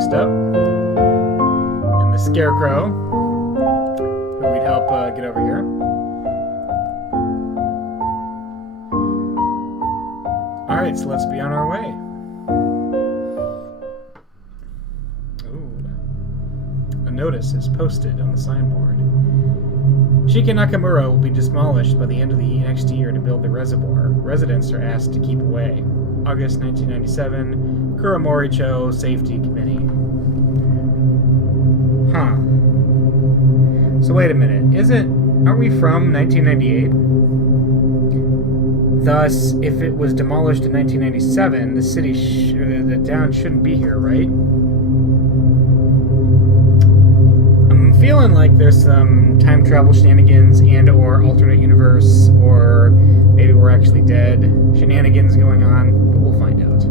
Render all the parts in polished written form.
next up. And the Scarecrow, who we'd help get over here. Alright, so let's be on our way. Ooh. A notice is posted on the signboard. Shika Nakamura will be demolished by the end of the next year to build the reservoir. Residents are asked to keep away. August 1997, Kuramori-cho Safety Committee. Huh. So wait a minute. Aren't we from 1998? Thus, if it was demolished in 1997, the town shouldn't be here, right? I'm feeling like there's some time travel shenanigans and/or alternate universe, or maybe we're actually dead shenanigans going on, but we'll find out.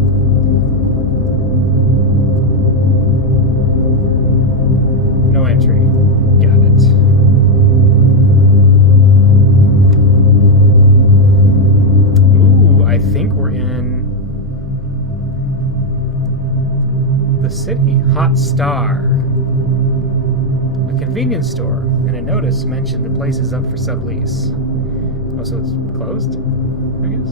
No entry. Got it. Ooh, I think we're in the city. Hot Star. A convenience store, and a notice mentioned the place is up for sublease. Oh, so it's closed? I guess.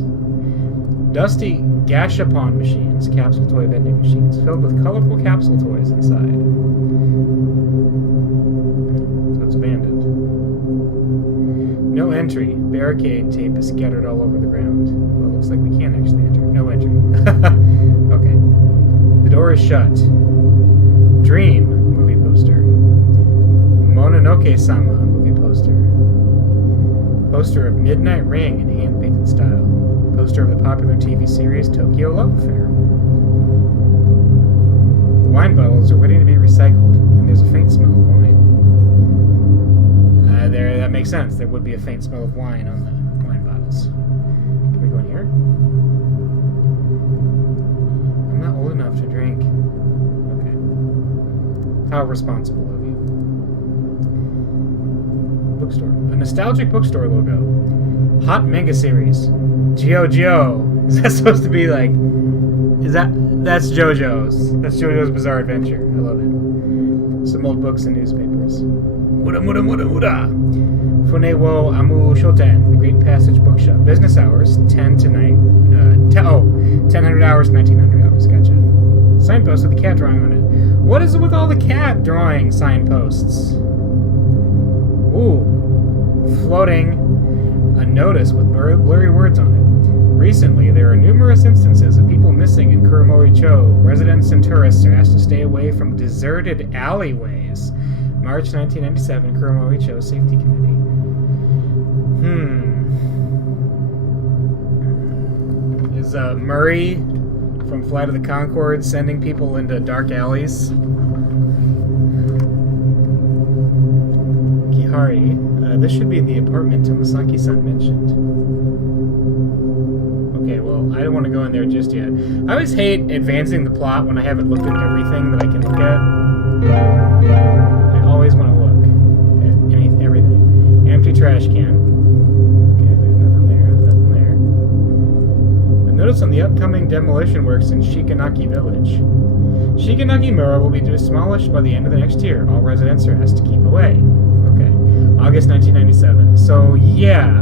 Dusty Gashapon machines, capsule toy vending machines, filled with colorful capsule toys inside. So it's abandoned. No entry. Barricade tape is scattered all over the ground. Well, it looks like we can't actually enter. No entry. Okay. The door is shut. Dream movie poster. Mononoke-sama movie poster. Poster of Midnight Ring in hand-painted style. Poster of the popular TV series Tokyo Love Affair. The wine bottles are waiting to be recycled, and there's a faint smell of wine. That makes sense. There would be a faint smell of wine on the wine bottles. Can we go in here? I'm not old enough to drink. Okay. How responsible of you. Bookstore. A nostalgic bookstore logo. Hot manga series. Geo. Is that supposed to be like... That's JoJo's. That's JoJo's Bizarre Adventure. I love it. Some old books and newspapers. Muda. Fune wo Amu Shoten, the Great Passage Bookshop. Business hours, 10 to 9... 1000 hours, 1900 hours. Gotcha. Signpost with the cat drawing on it. What is it with all the cat drawing signposts? Ooh. Floating a notice with blurry words on it. Recently, there are numerous instances of people missing in Kuramori-cho. Residents and tourists are asked to stay away from deserted alleyways. March 1997, Kuramori-cho Safety Committee. Is Murray from Flight of the Conchords sending people into dark alleys? Kihari. This should be the apartment Masaki-san mentioned. Okay, well, I don't want to go in there just yet. I always hate advancing the plot when I haven't looked at everything that I can look at. I always want to look at everything. Empty trash can. Okay, there's nothing there. A notice on the upcoming demolition works in Shikanaki Village. Shikanaki Mura will be demolished by the end of the next year. All residents are asked to keep away. Okay. August 1997. So, yeah.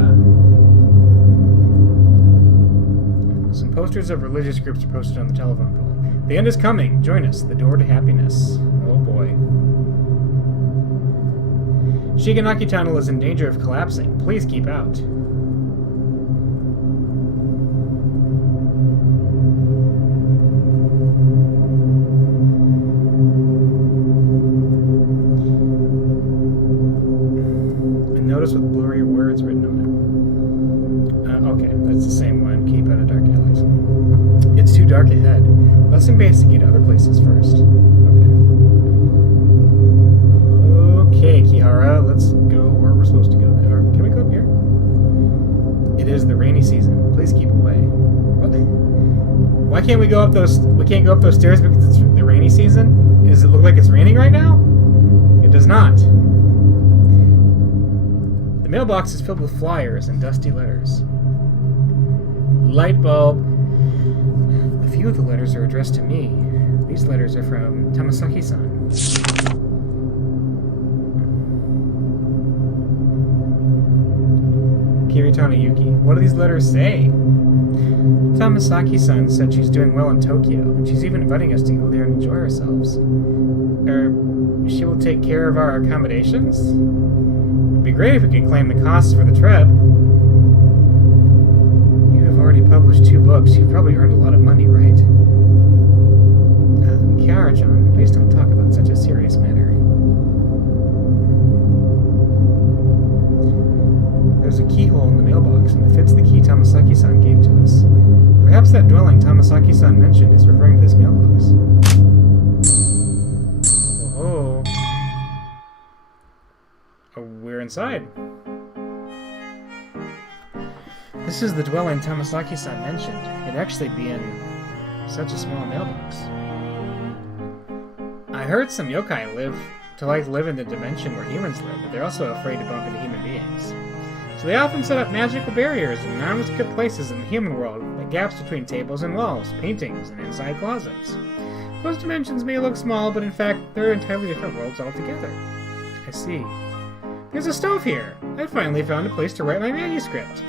Some posters of religious groups are posted on the telephone pole. The end is coming. Join us. The door to happiness. Oh, boy. Shiganaki Tunnel is in danger of collapsing. Please keep out. Notice with blurry words written on it. Okay, that's the same one. Keep out of dark alleys. It's too dark ahead. Let's investigate other places first. Okay, Kihara, let's go where we're supposed to go. Or can we go up here? It is the rainy season. Please keep away. What? Why can't we go up those? We can't go up those stairs because it's the rainy season? Does it look like it's raining right now? It does not. The mailbox is filled with flyers and dusty letters. Light bulb. A few of the letters are addressed to me. These letters are from Tamasaki-san. Kiritano Yuki. What do these letters say? Tamasaki-san said she's doing well in Tokyo, and she's even inviting us to go there and enjoy ourselves. She will take care of our accommodations? It'd be great if we could claim the costs for the trip. You have already published 2 books. You've probably earned a lot of money, right? Kiara-chan, please don't talk about such a serious matter. There's a keyhole in the mailbox, and it fits the key Tamasaki-san gave to us. Perhaps that dwelling Tamasaki-san mentioned is referring to this mailbox. Oh. We're inside. This is the dwelling Tamasaki-san mentioned. It'd actually be in such a small mailbox. I heard some yokai live in the dimension where humans live, but they're also afraid to bump into human beings. So they often set up magical barriers in nondescript places in the human world, like gaps between tables and walls, paintings, and inside closets. Those dimensions may look small, but in fact, they're entirely different worlds altogether. I see. There's a stove here! I finally found a place to write my manuscript.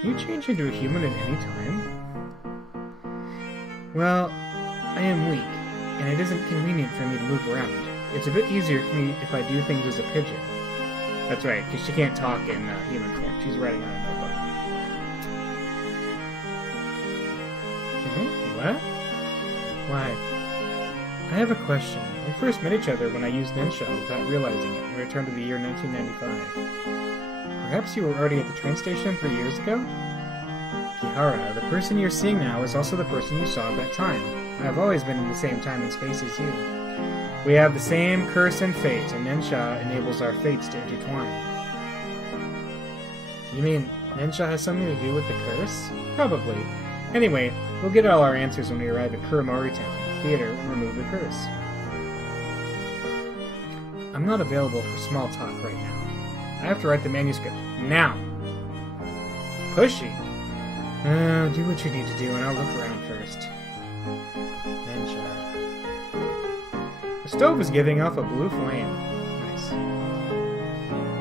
Can you change into a human at any time? Well, I am weak, and it isn't convenient for me to move around. It's a bit easier for me if I do things as a pigeon. That's right, because she can't talk in human form. She's writing on a notebook. What? Why? I have a question. We first met each other when I used Nensha without realizing it and returned to the year 1995. Perhaps you were already at the train station 3 years ago? Kihara, the person you're seeing now is also the person you saw at that time. I have always been in the same time and space as you. We have the same curse and fate, and Nensha enables our fates to intertwine. You mean Nensha has something to do with the curse? Probably. Anyway, we'll get all our answers when we arrive at Kuramori Town Theater and remove the curse. I'm not available for small talk right now. I have to write the manuscript. Now! Pushy. Do what you need to do, and I'll look around first. Nensha. The stove is giving off a blue flame. Nice.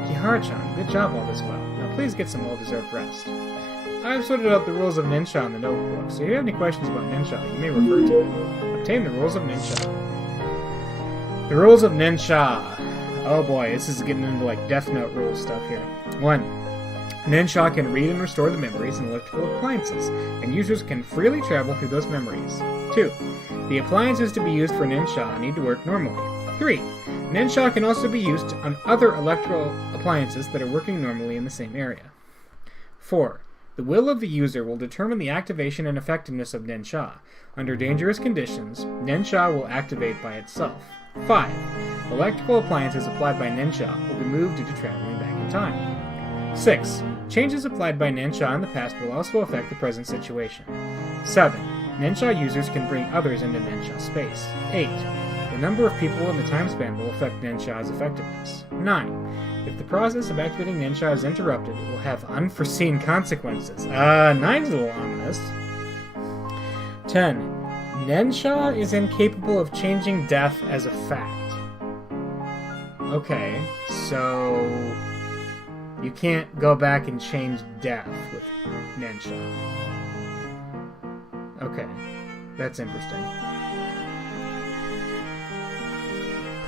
Kihara-chan, good job all this while. Now please get some well-deserved rest. I've sorted out the rules of Nensha in the notebook, so if you have any questions about Nensha, you may refer to it. Obtain the rules of Nensha. The rules of Nensha. Oh boy, this is getting into like Death Note rules stuff here. 1. Nensha can read and restore the memories in electrical appliances, and users can freely travel through those memories. 2. The appliances to be used for Nensha need to work normally. 3. Nensha can also be used on other electrical appliances that are working normally in the same area. 4. The will of the user will determine the activation and effectiveness of Nensha. Under dangerous conditions, Nensha will activate by itself. 5. Electrical appliances applied by Nensha will be moved due to traveling back in time. 6. Changes applied by Nensha in the past will also affect the present situation. 7. Nensha users can bring others into Nensha space. 8. The number of people in the time span will affect Nensha's effectiveness. 9. If the process of activating Nensha is interrupted, it will have unforeseen consequences. 9's a little ominous. 10. Nensha is incapable of changing death as a fact. Okay, so you can't go back and change death with Nensha. Okay, that's interesting.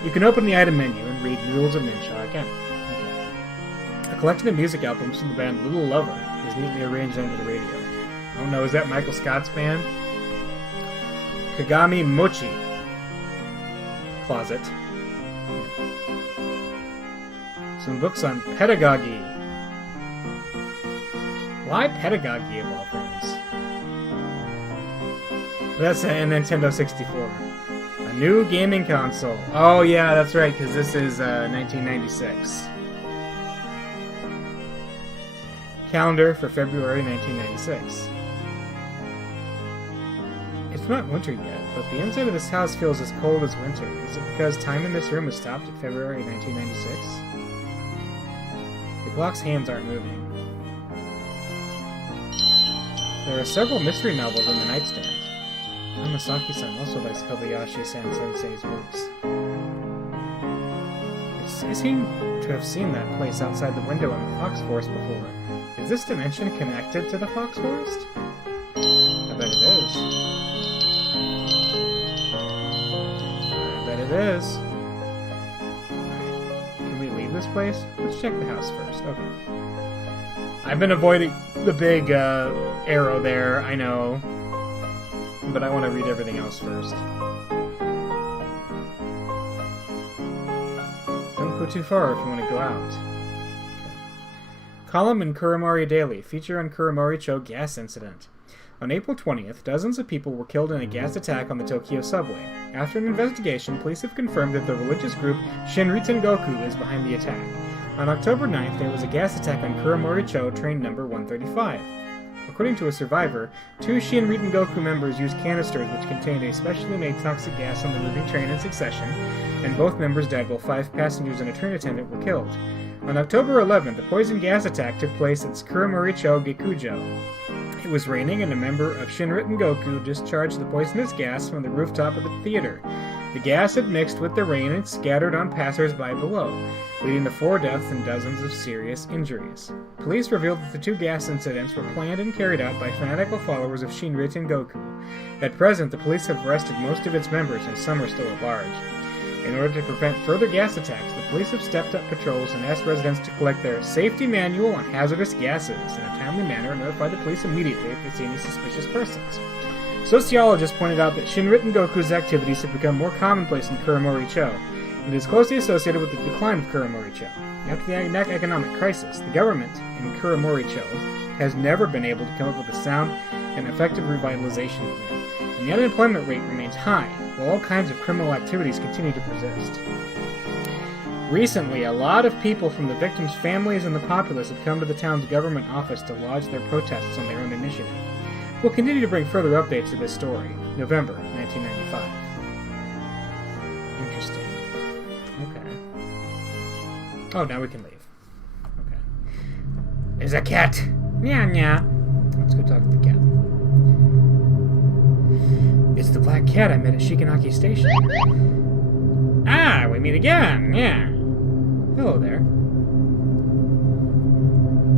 You can open the item menu and read Rules of Nensha again. Okay. A collection of music albums from the band Little Lover is neatly arranged under the radio. Oh no, is that Michael Scott's band? Kagami Mochi. Closet. Some books on pedagogy. Why pedagogy of all things? That's a Nintendo 64. A new gaming console. Oh yeah, that's right, because this is 1996. Calendar for February 1996. It's not winter yet, but the inside of this house feels as cold as winter. Is it because time in this room has stopped at February 1996? The clock's hands aren't moving. There are several mystery novels in the nightstand. Hamasaki-san also likes Kobayashi-san sensei's works. I seem to have seen that place outside the window in the Fox Forest before. Is this dimension connected to the Fox Forest? I bet it is. I bet it is. Alright. Can we leave this place? Let's check the house first. Okay. I've been avoiding the big arrow there, I know. But I want to read everything else first. Don't go too far if you want to go out. Okay. Column in Kuromori Daily. Feature on Kuromori-cho gas incident. On April 20th, dozens of people were killed in a gas attack on the Tokyo subway. After an investigation, police have confirmed that the religious group Shinriten Goku is behind the attack. On October 9th, there was a gas attack on Kuromori-cho train number 135. According to a survivor, 2 Shinriten Goku members used canisters which contained a specially made toxic gas on the moving train in succession, and both members died while 5 passengers and a train attendant were killed. On October 11th, the poison gas attack took place at Kuromori-cho Gikujo. It was raining, and a member of Shinriten Goku discharged the poisonous gas from the rooftop of the theater. The gas had mixed with the rain and scattered on passers-by below, leading to 4 deaths and dozens of serious injuries. Police revealed that the 2 gas incidents were planned and carried out by fanatical followers of Shinriten Goku. At present, the police have arrested most of its members, and some are still at large. In order to prevent further gas attacks, the police have stepped up patrols and asked residents to collect their safety manual on hazardous gases in a timely manner and notify the police immediately if they see any suspicious persons. Sociologists pointed out that Shinriten Goku's activities have become more commonplace in Kuromori-cho, and is closely associated with the decline of Kuromori-cho. After the economic crisis, the government in Kuromori-cho has never been able to come up with a sound and effective revitalization plan, and the unemployment rate remains high, while all kinds of criminal activities continue to persist. Recently, a lot of people from the victims' families and the populace have come to the town's government office to lodge their protests on their own initiative. We'll continue to bring further updates to this story. November 1995. Interesting. Okay. Oh, now we can leave. Okay. There's a cat! Nya nya. Let's go talk to the cat. It's the black cat I met at Shikanaki Station. Ah, we meet again! Yeah. Hello there.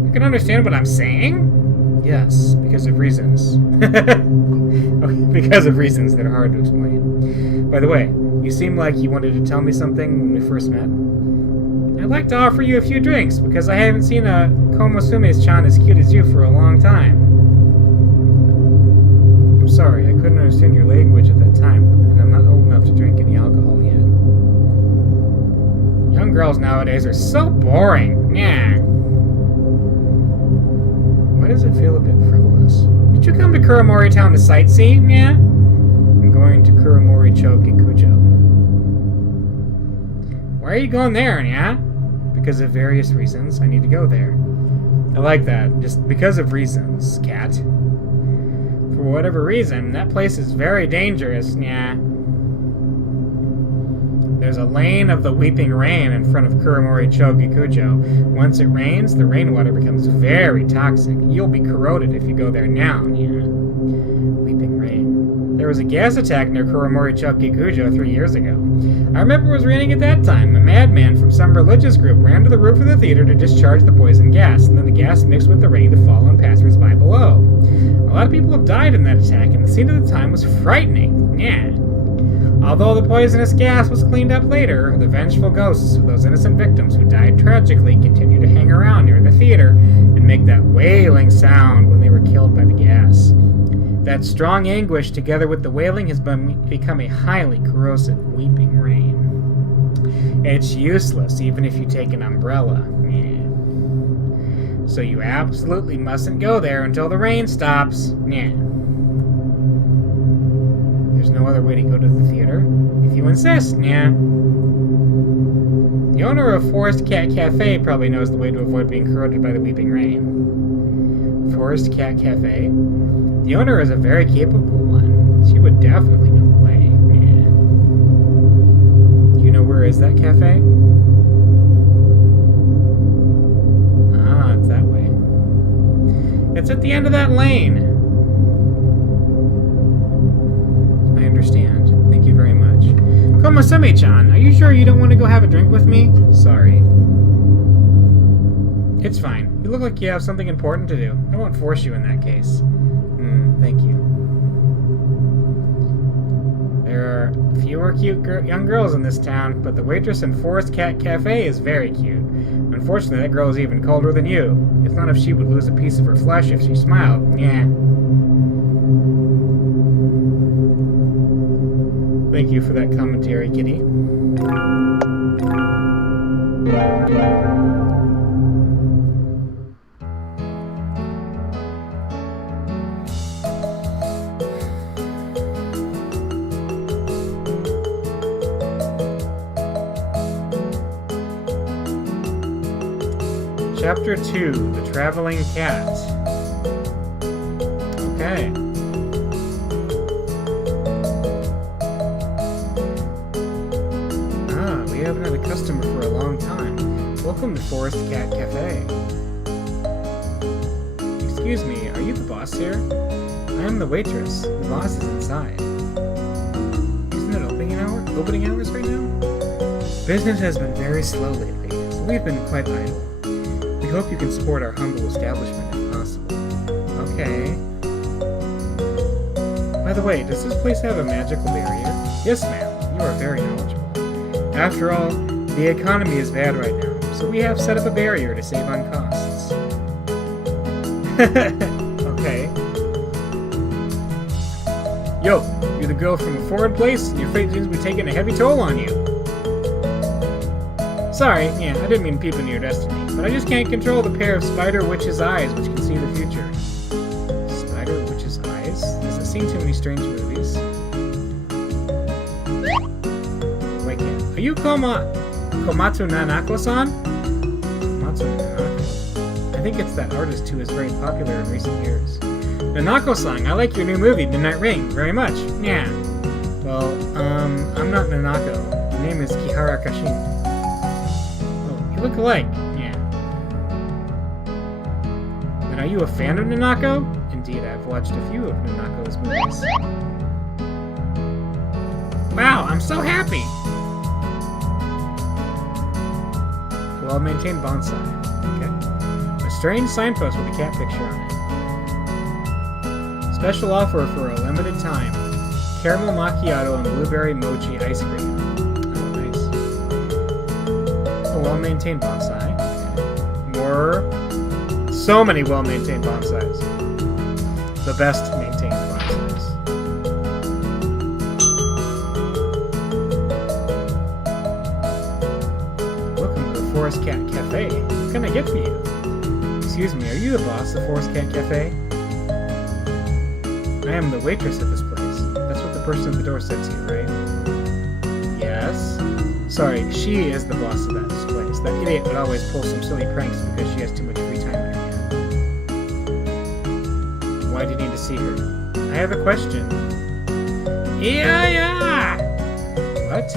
You can understand what I'm saying? Yes, because of reasons. Okay, because of reasons that are hard to explain. By the way, you seem like you wanted to tell me something when we first met. I'd like to offer you a few drinks, because I haven't seen a Komosume-chan as cute as you for a long time. I'm sorry, I couldn't understand your language at that time, and I'm not old enough to drink any alcohol yet. Young girls nowadays are so boring. Yeah. Why does it feel a bit frivolous? Did you come to Kuromori Town to sightsee? Yeah? I'm going to Kuromori-cho Gikujo. Why are you going there, yeah? Because of various reasons, I need to go there. I like that. Just because of reasons, cat. For whatever reason, that place is very dangerous, yeah. There's a lane of the weeping rain in front of Kuromori-cho Gikujo. Once it rains, the rainwater becomes very toxic. You'll be corroded if you go there now, yeah. Weeping rain. There was a gas attack near Kuromori-cho Gikujo 3 years ago. I remember it was raining at that time. A madman from some religious group ran to the roof of the theater to discharge the poison gas, and then the gas mixed with the rain to fall on passers-by below. A lot of people have died in that attack, and the scene at the time was frightening, yeah. Although the poisonous gas was cleaned up later, the vengeful ghosts of those innocent victims who died tragically continue to hang around near the theater and make that wailing sound when they were killed by the gas. That strong anguish, together with the wailing, has become a highly corrosive weeping rain. It's useless, even if you take an umbrella. Yeah. So you absolutely mustn't go there until the rain stops. Yeah. There's no other way to go to the theater. If you insist, yeah. The owner of Forest Cat Cafe probably knows the way to avoid being corroded by the weeping rain. Forest Cat Cafe? The owner is a very capable one. She would definitely know the way, yeah. Do you know where is that cafe? Ah, it's that way. It's at the end of that lane. Masumi-chan, are you sure you don't want to go have a drink with me? Sorry. It's fine. You look like you have something important to do. I won't force you in that case. Thank you. There are fewer cute young girls in this town, but the waitress in Forest Cat Cafe is very cute. Unfortunately, that girl is even colder than you. It's not if she would lose a piece of her flesh if she smiled. Yeah. Thank you for that commentary, kitty. Chapter 2, The Traveling Cat. Okay. We haven't had a customer for a long time. Welcome to Forest Cat Cafe. Excuse me, are you the boss here? I am the waitress. The boss is inside. Isn't it opening hours right now? Business has been very slow lately, so we've been quite idle. We hope you can support our humble establishment if possible. Okay. By the way, does this place have a magical barrier? Yes, ma'am. You are very knowledgeable. After all, the economy is bad right now, so we have set up a barrier to save on costs. Okay. Yo, you're the girl from a foreign place, and your fate seems to be taking a heavy toll on you. Sorry, yeah, I didn't mean to peep into your destiny, but I just can't control the pair of spider witch's eyes which can see the future. Spider witch's eyes? Has it seen too many strange movies? Wait, are you Komatsu Nanako-san? Komatsu Nanako? I think it's that artist who is very popular in recent years. Nanako-san, I like your new movie, The Night Ring, very much. Yeah. Well, I'm not Nanako. My name is Kihara Kashin. Look alike, yeah. And are you a fan of Nanako? Indeed, I've watched a few of Nanako's movies. Wow, I'm so happy! A well-maintained bonsai. Okay. A strange signpost with a cat picture on it. Special offer for a limited time. Caramel macchiato and blueberry mochi ice cream. Well-maintained bonsai. So many well-maintained bonsais. The best maintained bonsais. Welcome to the Forest Cat Cafe. What can I get for you? Excuse me, are you the boss of Forest Cat Cafe? I am the waitress at this place. That's what the person at the door said to you, right? Yes. Sorry, she is the boss of that place. That idiot would always pull some silly pranks because she has too much free time on her hands. Why do you need to see her? I have a question. Yeah! What?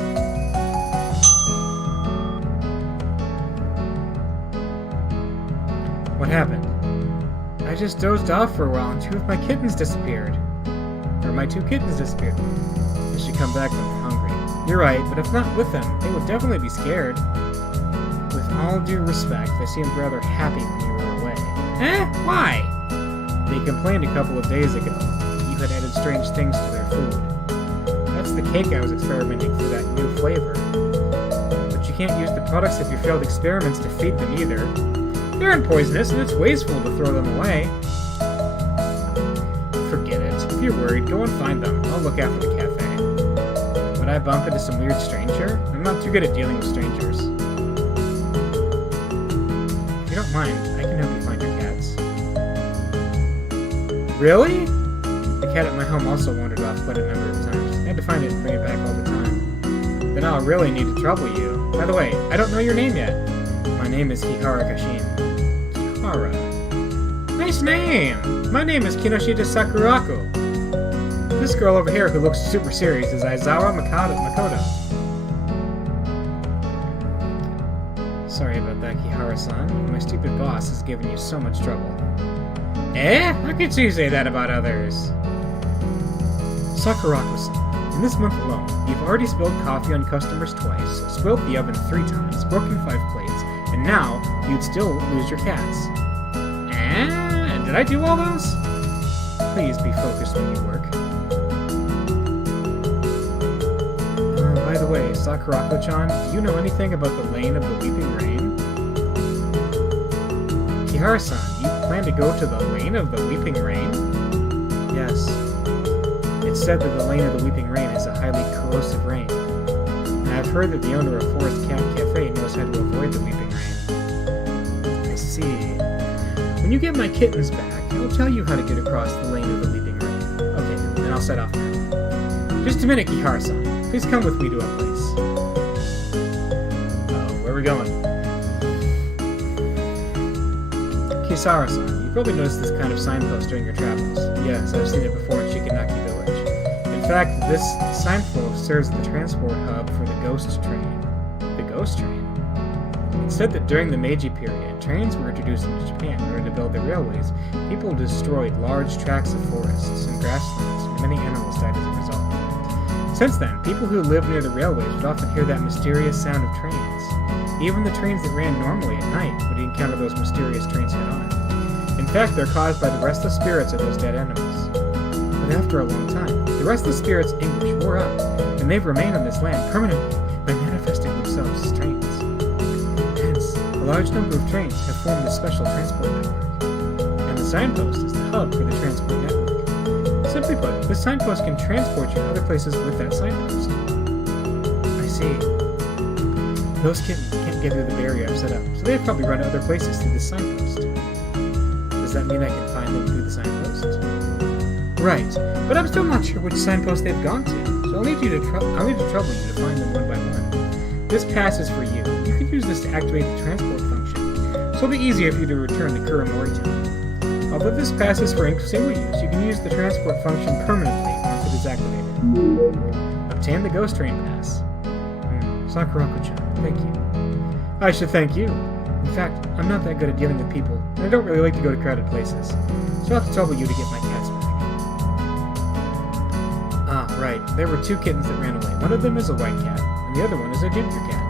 What happened? I just dozed off for a while and two of my kittens disappeared. Or my two kittens disappeared. They should come back when they're hungry. You're right, but if not with them, they would definitely be scared. With all due respect, they seemed rather happy when you were away. Eh? Why? They complained a couple of days ago. You had added strange things to their food. That's the cake I was experimenting for that new flavor. But you can't use the products of your failed experiments to feed them either. They aren't poisonous, and it's wasteful to throw them away. Forget it. If you're worried, go and find them. I'll look after the cafe. Would I bump into some weird stranger? I'm not too good at dealing with strangers. If you don't mind, I can help you find your cats. Really? The cat at my home also wandered off quite a number of times. I had to find it and bring it back all the time. Then I'll really need to trouble you. By the way, I don't know your name yet. My name is Kihara Kashin. Kihara. Nice name! My name is Kinoshita Sakurako. This girl over here who looks super serious is Aizawa Makoto. Sorry about that, Kihara-san. My stupid boss has given you so much trouble. Eh? How could you say that about others? Sakurako-san. In this month alone, you've already spilled coffee on customers twice, spilt the oven 3 times, broken 5 plates, and now you'd still lose your cats. And did I do all those? Please be focused when you work. By the way, Sakurako-chan, do you know anything about the Lane of the Weeping Rain? Kihara-san, you plan to go to the Lane of the Weeping Rain? Yes. It's said that the Lane of the Weeping Rain is a highly corrosive rain. And I've heard that the owner of Forest Cat Cafe knows how to avoid the Weeping Rain. I see. When you get my kittens back, I'll tell you how to get across the Lane of the Weeping Rain. Okay, then I'll set off now. Just a minute, Kihara-san. Please come with me to a place. Where are we going? Kisara-san, you probably noticed this kind of signpost during your travels. Yes, I've seen it before in Shigenaki Village. In fact, this signpost serves as the transport hub for the ghost train. The ghost train? It's said that during the Meiji period, trains were introduced into Japan in order to build the railways. People destroyed large tracts of forests and grasslands, and many animals died as a result. Since then, people who lived near the railways would often hear that mysterious sound of trains. Even the trains that ran normally at night would encounter those mysterious trains head-on. In fact, they're caused by the restless spirits of those dead animals. But after a long time, the restless spirits' anguish wore out, and they've remained on this land permanently by manifesting themselves as trains. Hence, a large number of trains have formed a special transport network. And the signpost is the hub for the transport network. Simply put, this signpost can transport you to other places with that signpost. I see. Those kittens can't get through the barrier I've set up, so they've probably run to other places through this signpost. Does that mean I can find them through the signpost? Right, but I'm still not sure which signpost they've gone to, so I'll need to trouble you to find them one by one. This pass is for you. You can use this to activate the transport function, so it'll be easier for you to return to Kuramori Town. Although this pass is for single use, you can use the transport function permanently once it is activated. Obtain the Ghost Train Pass. Sakurako-chan, thank you. I should thank you. In fact, I'm not that good at dealing with people, and I don't really like to go to crowded places, so I'll have to trouble you to get my cats back. Ah, right. There were 2 kittens that ran away. One of them is a white cat, and the other one is a ginger cat.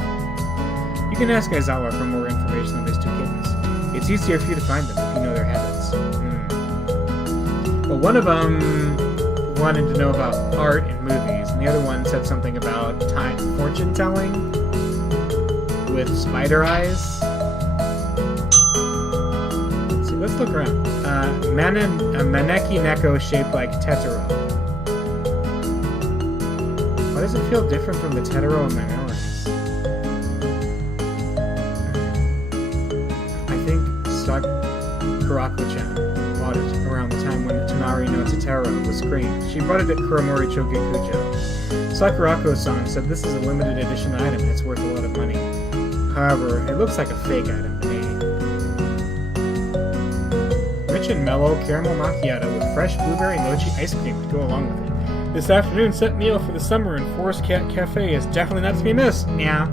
You can ask Aizawa for more information on these 2 kittens. It's easier for you to find them if you know their habits. Well, one of them wanted to know about art and movies, and the other one said something about fortune telling with spider eyes. Let's see, let's look around. Maneki Neko shaped like Tetero. Why does it feel different from the Tetero in my memories? I think Sakurako-chan bought it around the time when Tonari no Tetero was screened. She bought it at Kuramori Chokikujo. Sakurako-san said this is a limited edition item and it's worth a lot of money. However, it looks like a fake item to me. Rich and mellow caramel macchiato with fresh blueberry mochi ice cream to go along with it. This afternoon set meal for the summer in Forest Cat Cafe is definitely not to be missed. Yeah.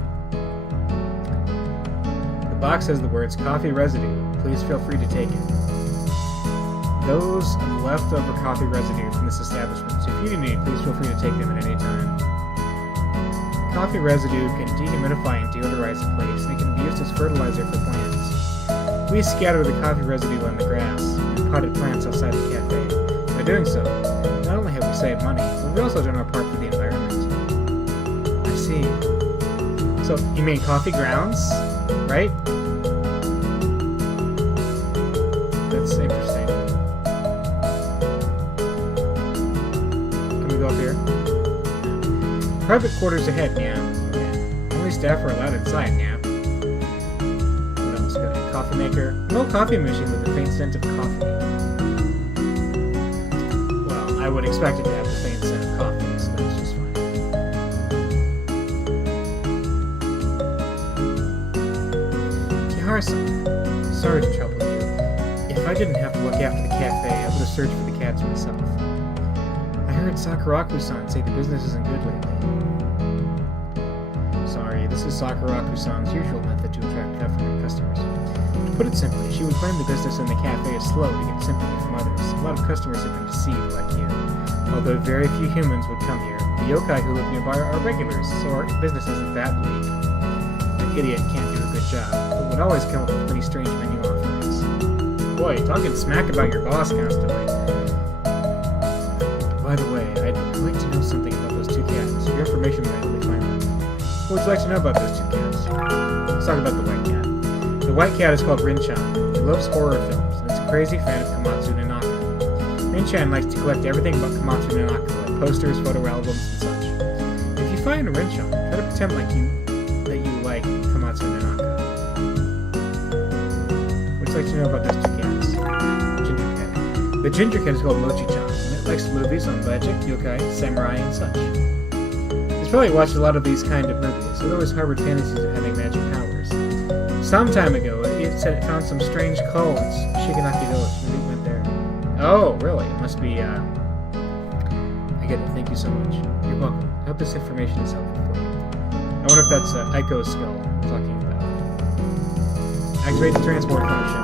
The box has the words coffee residue. Please feel free to take it. Those are leftover coffee residue from this establishment, so if you need, please feel free to take them at any time. Coffee residue can dehumidify and deodorize a place, and it can be used as fertilizer for plants. We scatter the coffee residue on the grass and potted plants outside the cafe. By doing so, not only have we saved money, but we also done our part for the environment. I see. So, you mean coffee grounds, right? That's interesting. Can we go up here? Private quarters ahead, yeah. Okay. Only staff are allowed inside, yeah. What else? Got a coffee maker. No coffee machine with a faint scent of coffee. Well, I would expect it to have the faint scent of coffee, so that's just fine. Kihara-san, sorry to trouble you. If I didn't have to look after the cafe, I would have searched for the cats myself. I heard Sakuraku-san say the business isn't good lately. Sorry, this is Sakuraku-san's usual method to attract customers. To put it simply, she would claim the business in the cafe is slow to get sympathy from others. A lot of customers have been deceived like you. Although very few humans would come here, The yokai who live nearby are regulars, so our business isn't that bleak. An idiot can't do a good job, but would always come up with pretty strange menu offerings. Boy, talking smack about your boss constantly. By the way, I'd like to know something about those two cats. Your information might help me find them. What would you like to know about those two cats? Let's talk about the white cat. The white cat is called Rin-chan. He loves horror films, and is a crazy fan of Komatsu Nanaka. Rin-chan likes to collect everything about Komatsu Nanaka, like posters, photo albums, and such. If you find Rin-chan, try to pretend that you like Komatsu Nanaka. What would you like to know about those two cats? Ginger cat. The ginger cat is called Mochi-chan, and it likes movies on magic, yokai, samurai, and such. It's probably watched a lot of these kind of movies, so it always harbored fantasies of having magic powers. Some time ago, it said it found some strange call in Shiganaki Village. Maybe it went there. Oh, really? It must be, I get it. Thank you so much. You're welcome. I hope this information is helpful for you. I wonder if that's Aiko's skull I'm talking about. Activate the transport function.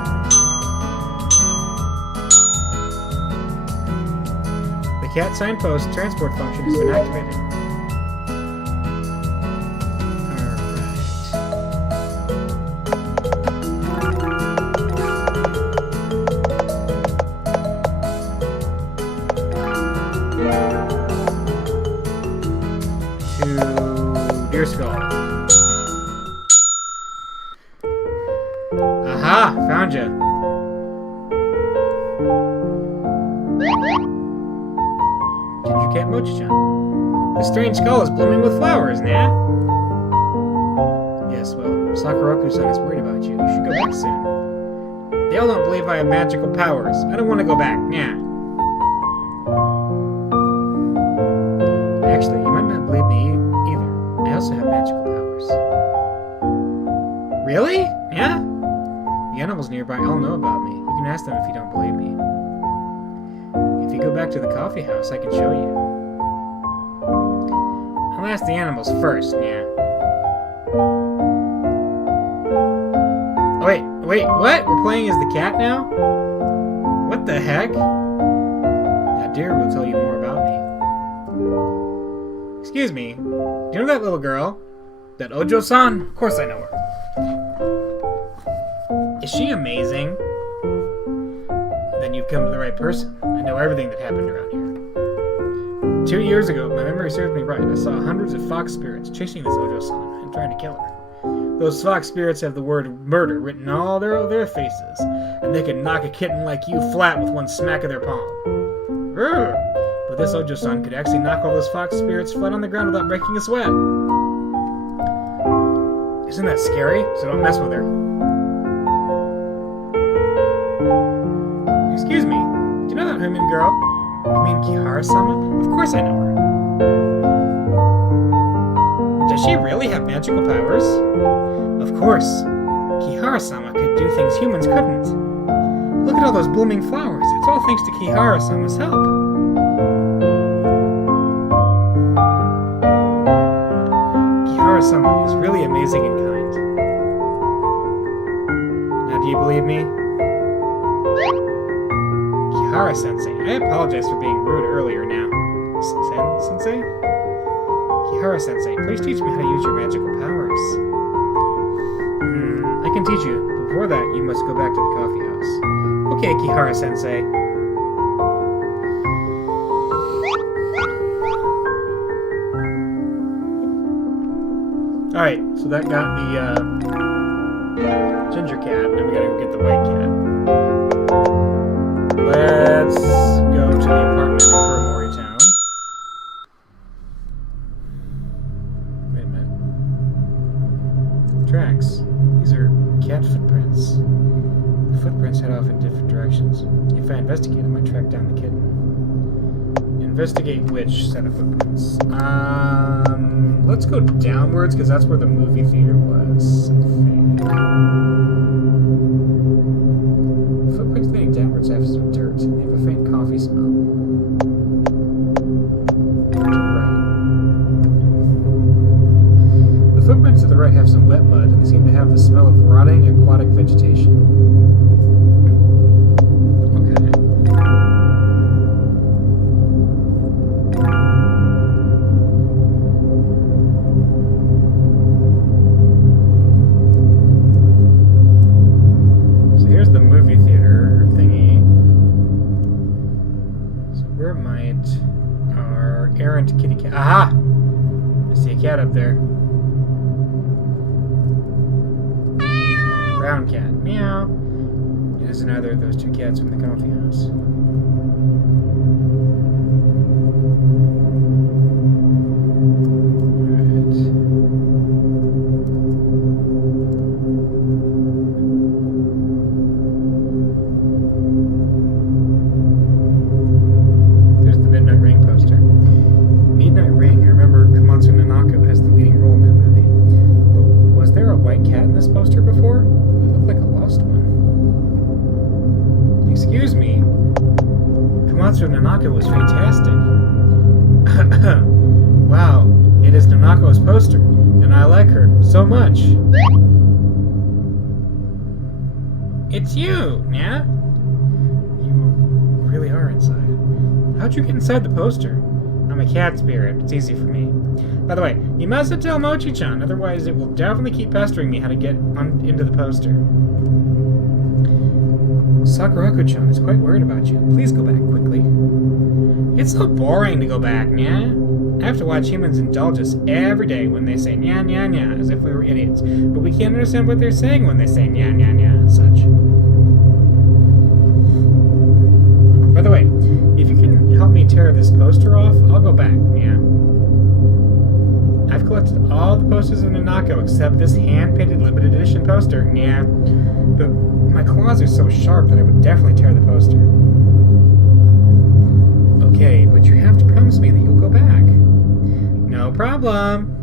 The cat signpost transport function has been activated. Aha! Found ya! Ginger cat Mochi-chan. The strange skull is blooming with flowers, nah? Yes, well, Sakuraku-san is worried about you. You should go back soon. They all don't believe I have magical powers. I don't want to go back, nah. Actually, you might not believe me either. I also have magical powers. Really? Yeah? The animals nearby all know about me. You can ask them if you don't believe me. If you go back to the coffee house, I can show you. I'll ask the animals first, yeah. Oh, wait, what? We're playing as the cat now? What the heck? Now, dear will tell you more about me. Excuse me, do you know that little girl? That Ojo-san? Of course I know her. Is she amazing? Then you've come to the right person. I know everything that happened around here. 2 years ago, if my memory serves me right, I saw hundreds of fox spirits chasing this Ojo-san and trying to kill her. Those fox spirits have the word murder written all over their faces, and they can knock a kitten like you flat with one smack of their palm. Urgh. But this Ojo-san could actually knock all those fox spirits flat on the ground without breaking a sweat. Isn't that scary? So don't mess with her. Excuse me, do you know that human girl? You mean Kihara-sama? Of course I know her. Does she really have magical powers? Of course. Kihara-sama could do things humans couldn't. Look at all those blooming flowers. It's all thanks to Kihara-sama's help. Kihara-sama is really amazing and kind. Now, do you believe me? Kihara-sensei, I apologize for being rude earlier now. Sensei? Kihara-sensei, please teach me how to use your magical powers. I can teach you, but before that, you must go back to the coffee house. Okay, Kihara-sensei. Alright, so that got the ginger cat, now we gotta go get the white cat. Let's go to the apartment in Kuromori Town. Wait a minute. Tracks. These are cat footprints. The footprints head off in different directions. If I investigate, I might track down the kitten. Investigate which set of footprints? Let's go downwards, because that's where the movie theater was, I think. Footprints leading downwards have some dirt, and they have a faint coffee smell. To the right. The footprints to the right have some wet mud, and they seem to have the smell of rotting aquatic vegetation. Okay. cat up there. Brown cat. Meow. It isn't either of those two cats from the coffee house. Nanako was fantastic. Wow, it is Nanako's poster, and I like her so much. It's you, yeah? You really are inside. How'd you get inside the poster? I'm a cat spirit. It's easy for me. By the way, you mustn't tell Mochi-chan, otherwise it will definitely keep pestering me how to get into the poster. Sakuraku-chan is quite worried about you. Please go back quickly. It's so boring to go back, nya. I have to watch humans indulge us every day when they say nya nya nya, as if we were idiots. But we can't understand what they're saying when they say nya nya nya and such. By the way, if you can help me tear this poster off, I'll go back, nya. I've collected all the posters of Nanako except this hand-painted limited edition poster, nya. But my claws are so sharp that I would definitely tear the poster. Okay, but you have to promise me that you'll go back. No problem.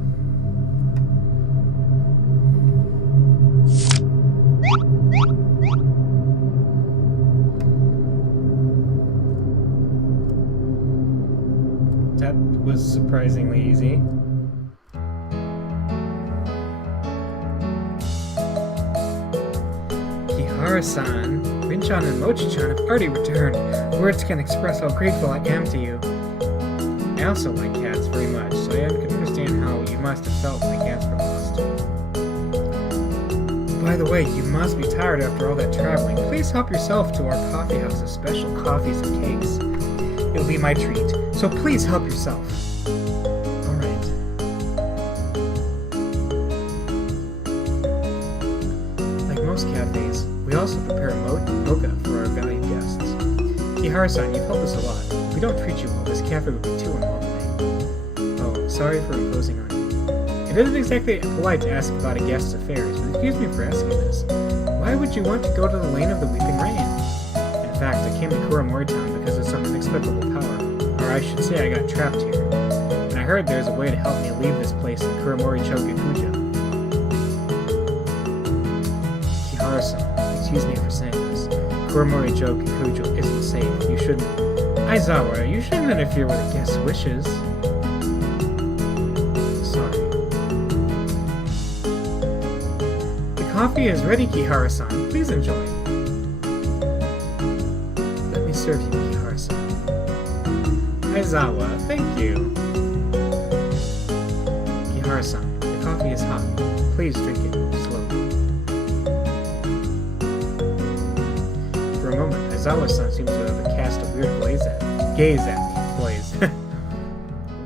That was surprisingly easy. Kihara-san, Rin-chan and Mochi-chan have already returned. Words can't express how grateful I am to you. I also like cats very much, so I can understand how you must have felt when the cats were lost. By the way, you must be tired after all that traveling. Please help yourself to our coffee house's special coffees and cakes. It'll be my treat, so please help yourself. Alright. Like most cafes, we also prepare mocha for our valued guests. Kihara-san, you've helped us a lot. If we don't treat you well, this cafe would be too unwelcoming. Oh, sorry for imposing on you. It isn't exactly polite to ask about a guest's affairs, but excuse me for asking this. Why would you want to go to the Lane of the Weeping Rain? In fact, I came to Kuramori Town because of some inexplicable power. Or I should say I got trapped here. And I heard there's a way to help me leave this place in Kuramori Chokukuja. Kihara-san, excuse me for saying this. Kuramori Chokukuja isn't safe. You shouldn't... Aizawa, you shouldn't interfere with a guest's wishes. Sorry. The coffee is ready, Kihara-san. Please enjoy. Let me serve you, Kihara-san. Aizawa, thank you. Kihara-san, the coffee is hot. Please drink it slowly. For a moment, Aizawa-san seems to have cast a weird gaze at me.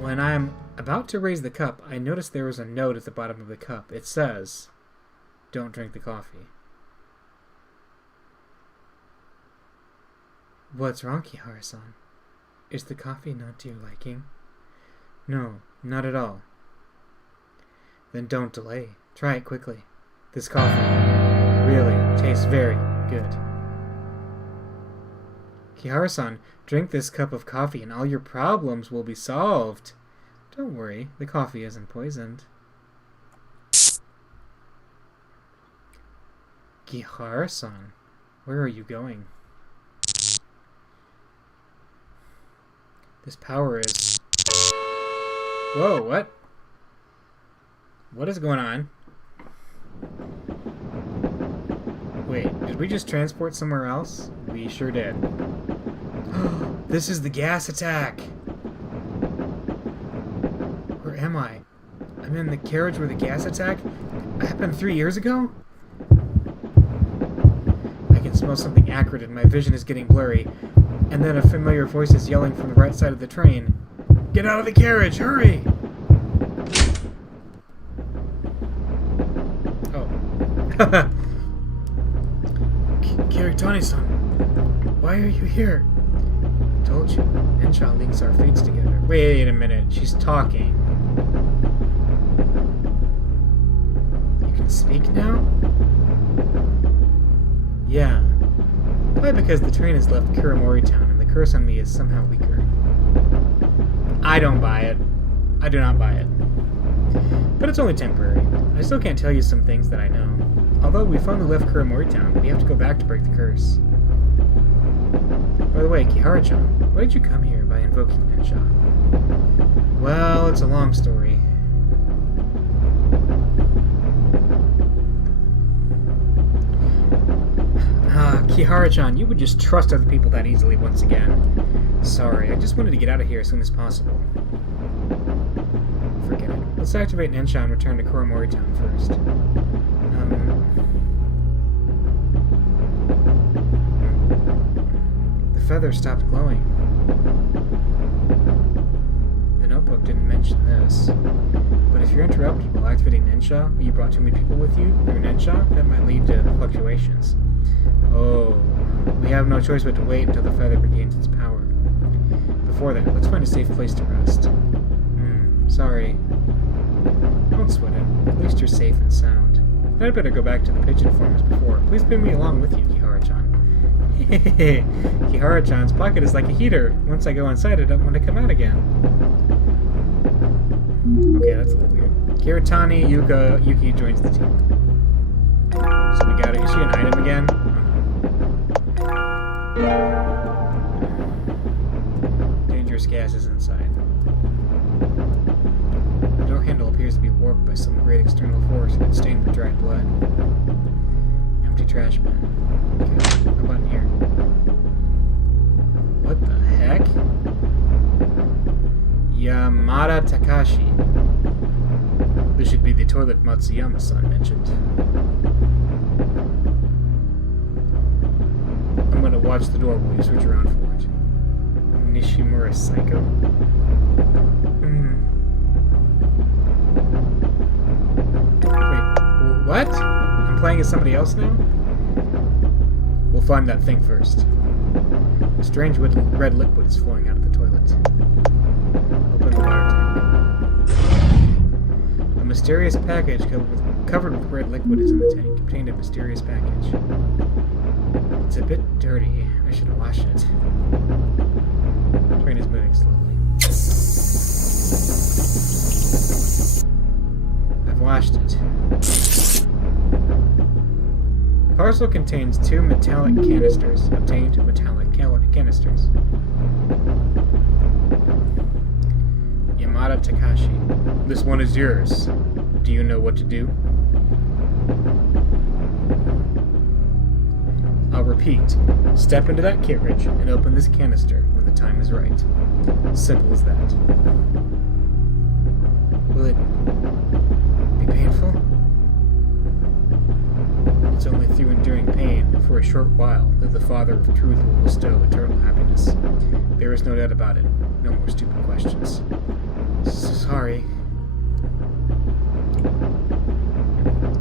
When I'm about to raise the cup, I notice there is a note at the bottom of the cup. It says, "Don't drink the coffee." What's wrong, Kihara-san? Is the coffee not to your liking? No, not at all. Then don't delay. Try it quickly. This coffee really tastes very good. Kihara-san, drink this cup of coffee and all your problems will be solved. Don't worry, the coffee isn't poisoned. Kihara-san, where are you going? This power is... Whoa, what? What is going on? Wait, did we just transport somewhere else? We sure did. This is the gas attack! Where am I? I'm in the carriage where the gas attack happened 3 years ago? I can smell something acrid and my vision is getting blurry. And then a familiar voice is yelling from the right side of the train. Get out of the carriage, hurry! Kiritani-san, why are you here? Told you, Ensha links our fates together. Wait a minute, she's talking. You can speak now? Yeah. Probably because the train has left Kuramori Town and the curse on me is somehow weaker. I don't buy it. I do not buy it. But it's only temporary. I still can't tell you some things that I know. Although we finally left Kuramori Town, we have to go back to break the curse. By the way, Kihara-chan, why did you come here by invoking Ensha? Well, it's a long story. Kihara-chan, you would just trust other people that easily once again. Sorry, I just wanted to get out of here as soon as possible. Forget it. Let's activate Ensha and return to Kuramori Town first. The feather stopped glowing. The notebook didn't mention this. But if you're interrupted while activating Ensha, or you brought too many people with you through Ensha, that might lead to fluctuations. Oh, we have no choice but to wait until the feather regains its power. Before that, let's find a safe place to rest. Sorry. Don't sweat it. At least you're safe and sound. Then I'd better go back to the pigeon form as before. Please bring me along with you, Kihara-chan. Kihara-chan's pocket is like a heater. Once I go inside, I don't want to come out again. Okay, that's a little weird. Kiritani Yuki joins the team. So we got it. Is she an item again? Oh no. Dangerous gas is inside. The door handle appears to be warped by some great external force and it's stained with dried blood. Empty trash bin. Okay, how about in here? What the heck? Yamada Takashi. This should be the toilet Matsuyama-san mentioned. I'm gonna watch the door while you switch around for it. Nishimura Psycho? Wait, what? I'm playing as somebody else now? We'll find that thing first. A strange red liquid is flowing out of the toilet. Open the water tank. A mysterious package covered with red liquid is in the tank. Contained a mysterious package. It's a bit dirty. I should wash it. The train is moving slowly. I've washed it. The parcel contains 2 metallic canisters. Obtained metallic canisters. Yamada Takashi. This one is yours. Do you know what to do? I'll repeat. Step into that carriage and open this canister when the time is right. Simple as that. Will it be painful? It's only through enduring pain for a short while that the Father of Truth will bestow eternal happiness. There is no doubt about it. No more stupid questions. Sorry.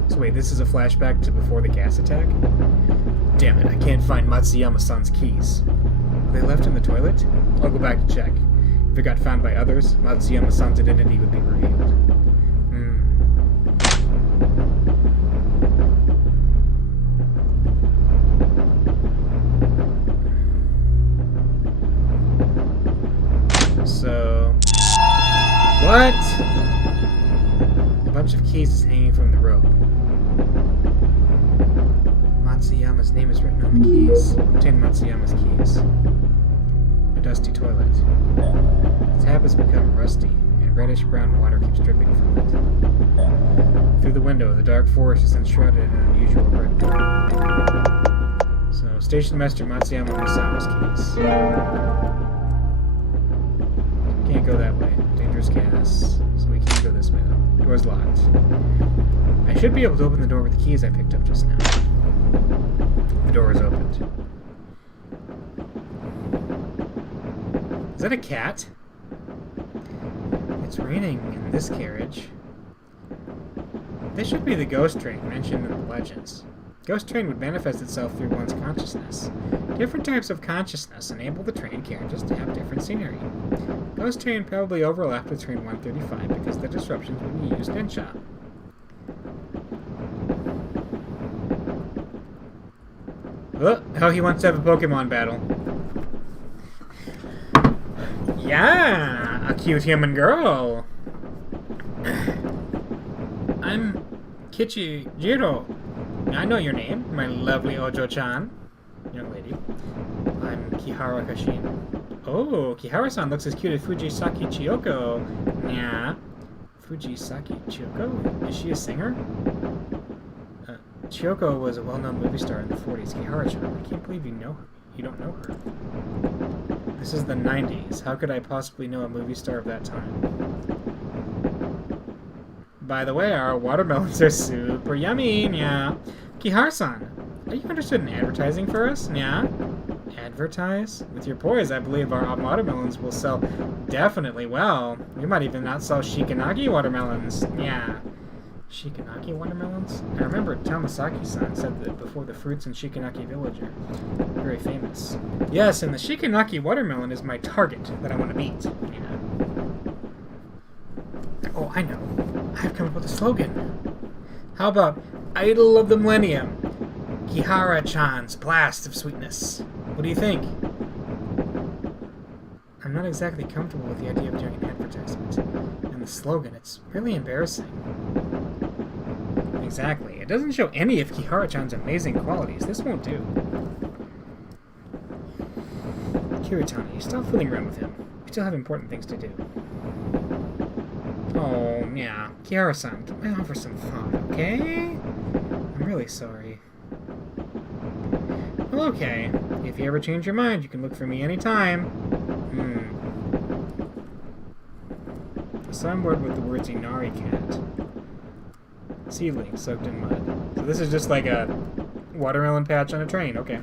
So wait, this is a flashback to before the gas attack? Damn it, I can't find Matsuyama-san's keys. Were they left in the toilet? I'll go back to check. If it got found by others, Matsuyama-san's identity would be revealed. So... What? A bunch of keys is hanging from the rope. Matsuyama's name is written on the keys. Obtain Matsuyama's keys. A dusty toilet. The tap has become rusty, and reddish-brown water keeps dripping from it. Through the window, the dark forest is enshrouded in an unusual red glow. So, Station Master Matsuyama Musawa's keys. Can't go that way. Dangerous gas. So we can't go this way, though. Door's locked. I should be able to open the door with the keys I picked up just now. The door is opened. Is that a cat? It's raining in this carriage. This should be the ghost train mentioned in the legends. Ghost train would manifest itself through one's consciousness. Different types of consciousness enable the train carriages to have different scenery. Ghost train probably overlapped with train 135 because the disruptions when you used Densha. Oh, he wants to have a Pokemon battle. Yeah, a cute human girl. I'm Kichijiro. I know your name, my lovely Ojo-chan. Young lady. I'm Kihara Kashin. Oh, Kihara-san looks as cute as Fujisaki Chiyoko. Yeah. Fujisaki Chiyoko? Is she a singer? Chiyoko was a well-known movie star in the 40s. Kihara-chan, I can't believe you don't know her. This is the 90s. How could I possibly know a movie star of that time? By the way, our watermelons are super yummy, yeah. Kihara-san, are you interested in advertising for us, yeah? Advertise? With your poise, I believe our watermelons will sell definitely well. We might even outsell Shikanagi watermelons, yeah. Shikanagi watermelons? I remember Tamasaki-san said that before the fruits in Shikanaki Village are very famous. Yes, and the Shikanaki watermelon is my target that I want to beat. Yeah. Oh, I know. I've come up with a slogan. How about Idol of the Millennium? Kihara-chan's blast of sweetness. What do you think? I'm not exactly comfortable with the idea of doing an advertisement. And the slogan, it's really embarrassing. Exactly. It doesn't show any of Kihara-chan's amazing qualities. This won't do. Kiritani, stop fooling around with him. We still have important things to do. Oh, yeah. Kihara-san, give my offer some thought, okay? I'm really sorry. Well, okay. If you ever change your mind, you can look for me anytime. A signboard with the words Inari Cat. Seedling soaked in mud. So this is just like a watermelon patch on a train. Okay.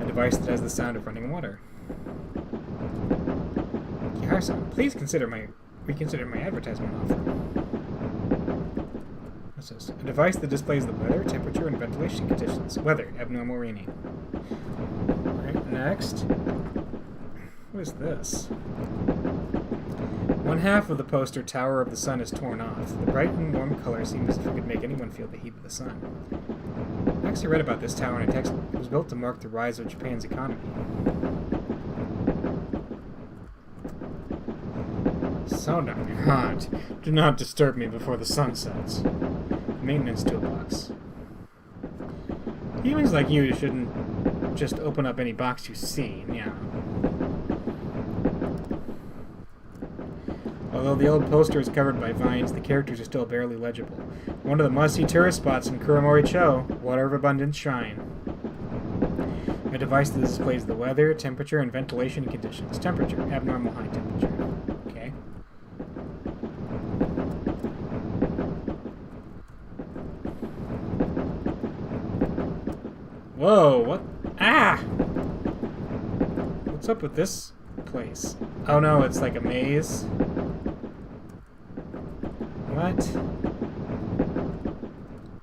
A device that has the sound of running water. Kihara-san, please reconsider my advertisement offer. What's this? A device that displays the weather, temperature, and ventilation conditions. Weather, abnormal raining. Alright, next. What is this? One half of the poster Tower of the Sun is torn off. The bright and warm color seems as if it could make anyone feel the heat of the sun. I actually read about this tower in a textbook. It was built to mark the rise of Japan's economy. So darn hot. Do not disturb me before the sun sets. Maintenance toolbox. Humans like you shouldn't just open up any box you see, yeah. Although the old poster is covered by vines, the characters are still barely legible. One of the must-see tourist spots in Kuramori-cho, Water of Abundance Shrine. A device that displays the weather, temperature, and ventilation conditions. Temperature, abnormal high temperature. Okay. Whoa, what? Ah! What's up with this place? Oh no, it's like a maze. What?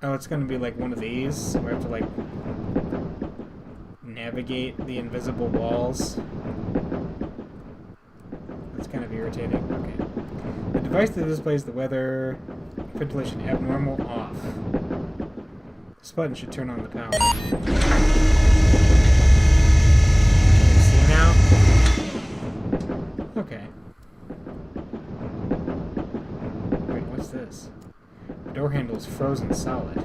Oh, it's gonna be like one of these. So we have to like navigate the invisible walls. That's kind of irritating. Okay. The device that displays the weather, ventilation abnormal, off. This button should turn on the power. See now? Okay. Wait, what's this? The door handle is frozen solid.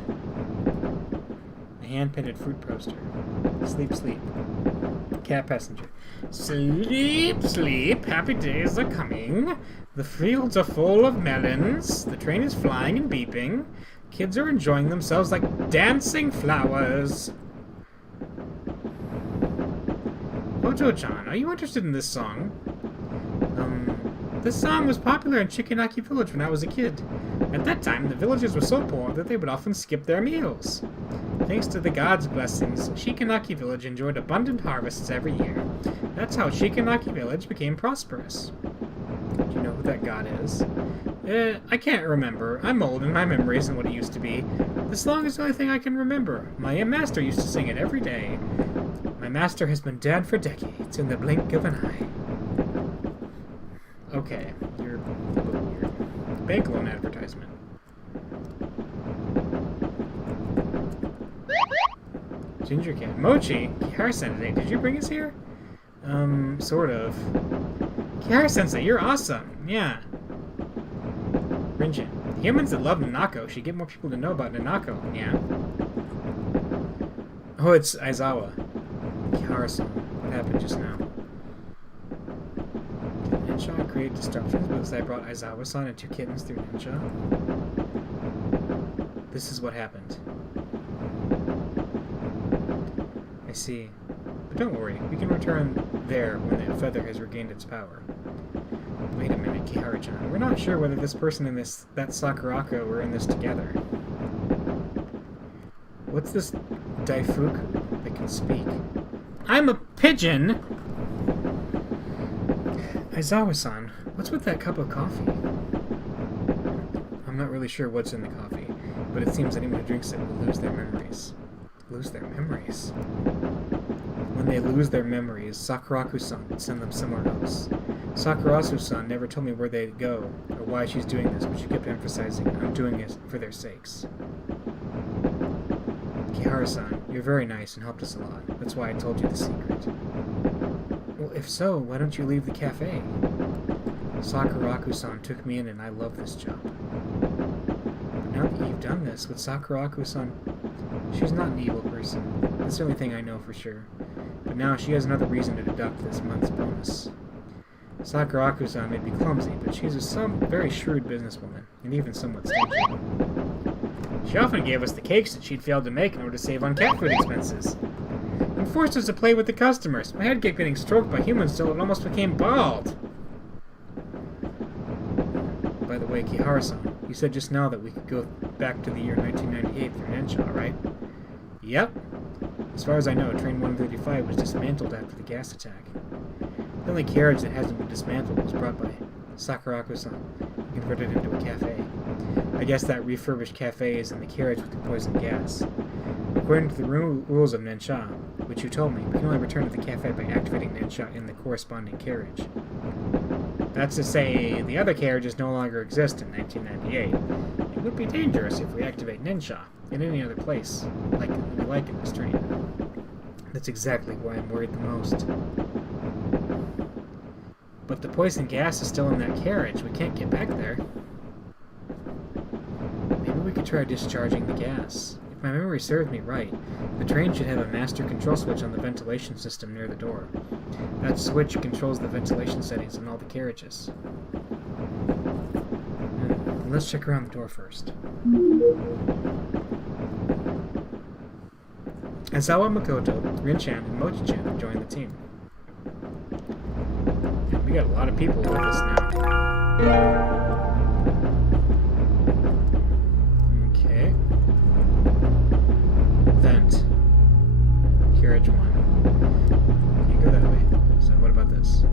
A hand-painted fruit poster. Sleep, sleep. Cat passenger. Sleep, sleep. Happy days are coming. The fields are full of melons. The train is flying and beeping. Kids are enjoying themselves like dancing flowers. Ojo-chan, are you interested in this song? This song was popular in Shikanaki Village when I was a kid. At that time, the villagers were so poor that they would often skip their meals. Thanks to the gods' blessings, Shikanaki Village enjoyed abundant harvests every year. That's how Shikanaki Village became prosperous. Do you know who that god is? I can't remember. I'm old and my memory isn't what it used to be. The song is the only thing I can remember. My master used to sing it every day. My master has been dead for decades in the blink of an eye. Okay, you're a little weird. Bank loan advertisement. Ginger cat. Mochi? Kihara-sensei, did you bring us here? Sort of. Kihara-sensei, you're awesome. Yeah. Rinjin. The humans that love Nanako should get more people to know about Nanako. Yeah. Oh, it's Aizawa. Kihara-san. What happened just now? Did Ninsha create disruptions because I brought Aizawa-san and 2 kittens through Ninsha? This is what happened. I see. But don't worry, we can return there when the feather has regained its power. Wait a minute, Kihara-chan. We're not sure whether this person and that Sakurako were in this together. What's this Daifuku that can speak? I'm a pigeon! Aizawa-san, what's with that cup of coffee? I'm not really sure what's in the coffee, but it seems anyone who drinks it will lose their memories. Lose their memories? When they lose their memories, Sakuraku-san would send them somewhere else. Sakurasu-san never told me where they'd go, or why she's doing this, but she kept emphasizing, I'm doing it for their sakes. Kihara-san, you're very nice and helped us a lot. That's why I told you the secret. Well, if so, why don't you leave the cafe? Sakuraku-san took me in and I love this job. But now that you've done this with Sakuraku-san, she's not an evil person. That's the only thing I know for sure. But now she has another reason to deduct this month's bonus. Sakuraku-san may be clumsy, but she's a very shrewd businesswoman, and even somewhat stingy. She often gave us the cakes that she'd failed to make in order to save on cat food expenses. And forced us to play with the customers. My head kept getting stroked by humans till it almost became bald. By the way, Kihara-san, you said just now that we could go back to the year 1998 for Nensha, right? Yep. As far as I know, Train 135 was dismantled after the gas attack. The only carriage that hasn't been dismantled was brought by Sakuraku-san and converted into a cafe. I guess that refurbished cafe is in the carriage with the poison gas. According to the rules of Nensha, which you told me, we can only return to the cafe by activating Nensha in the corresponding carriage. That's to say, the other carriages no longer exist in 1998. It would be dangerous if we activate Nensha in any other place, like in this train. That's exactly why I'm worried the most. But the poison gas is still in that carriage. We can't get back there. Maybe we could try discharging the gas. If my memory serves me right, the train should have a master control switch on the ventilation system near the door. That switch controls the ventilation settings on all the carriages. Let's check around the door first. Aizawa Makoto, Rin-chan, and Mochi-chan have joined the team. And we got a lot of people with us now. Okay. Vent. Carriage 1. You go that way. So what about this?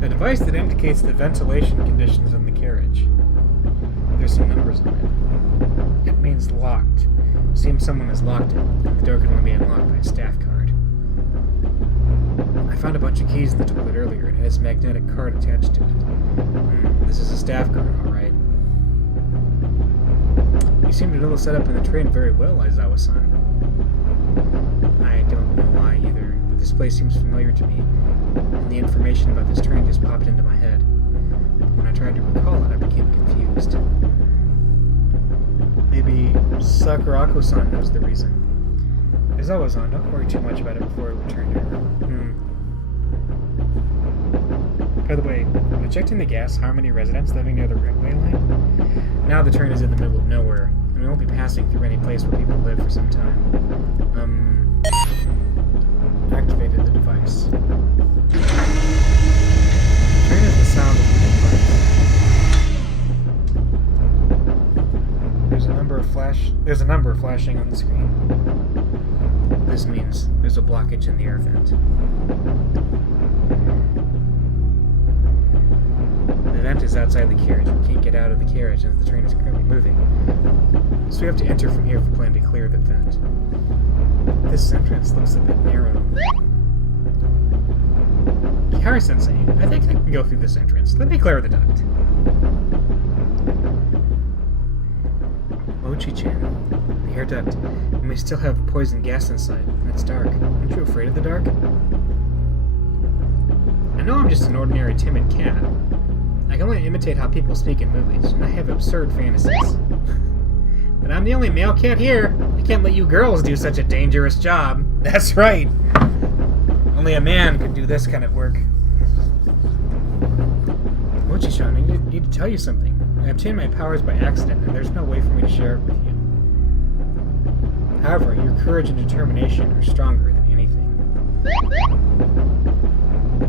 A device that indicates the ventilation conditions in the carriage. There's some numbers on it. It means locked. Seems someone has locked it, and the door can only be unlocked by a staff card. I found a bunch of keys in the toilet earlier, and it has a magnetic card attached to it. This is a staff card, alright. You seem to know the setup in the train very well, Aizawa-san. I don't know why either, but this place seems familiar to me, and the information about this train just popped into my head. When I tried to recall it, I became confused. Maybe Sakurako-san knows the reason. Aizawa-san, don't worry too much about it before we return to her. By the way, when ejecting the gas, how many residents living near the railway line? Now the train is in the middle of nowhere, and we won't be passing through any place where people live for some time. Activated the device. The train has the sound of moving parts. There's a number flashing on the screen. This means there's a blockage in the air vent. The vent is outside the carriage. We can't get out of the carriage as the train is currently moving. So we have to enter from here if we plan to clear the vent. This entrance looks a bit narrow. Kihara-sensei, I think I can go through this entrance. Let me clear the duct. Mochi-chan, the air duct. It may still have poison gas inside, and it's dark. Aren't you afraid of the dark? I know I'm just an ordinary timid cat. I can only imitate how people speak in movies, and I have absurd fantasies. But I'm the only male cat here. I can't let you girls do such a dangerous job. That's right. Only a man could do this kind of work. Mochi-chan, I need to tell you something. I obtained my powers by accident, and there's no way for me to share it with you. However, your courage and determination are stronger than anything.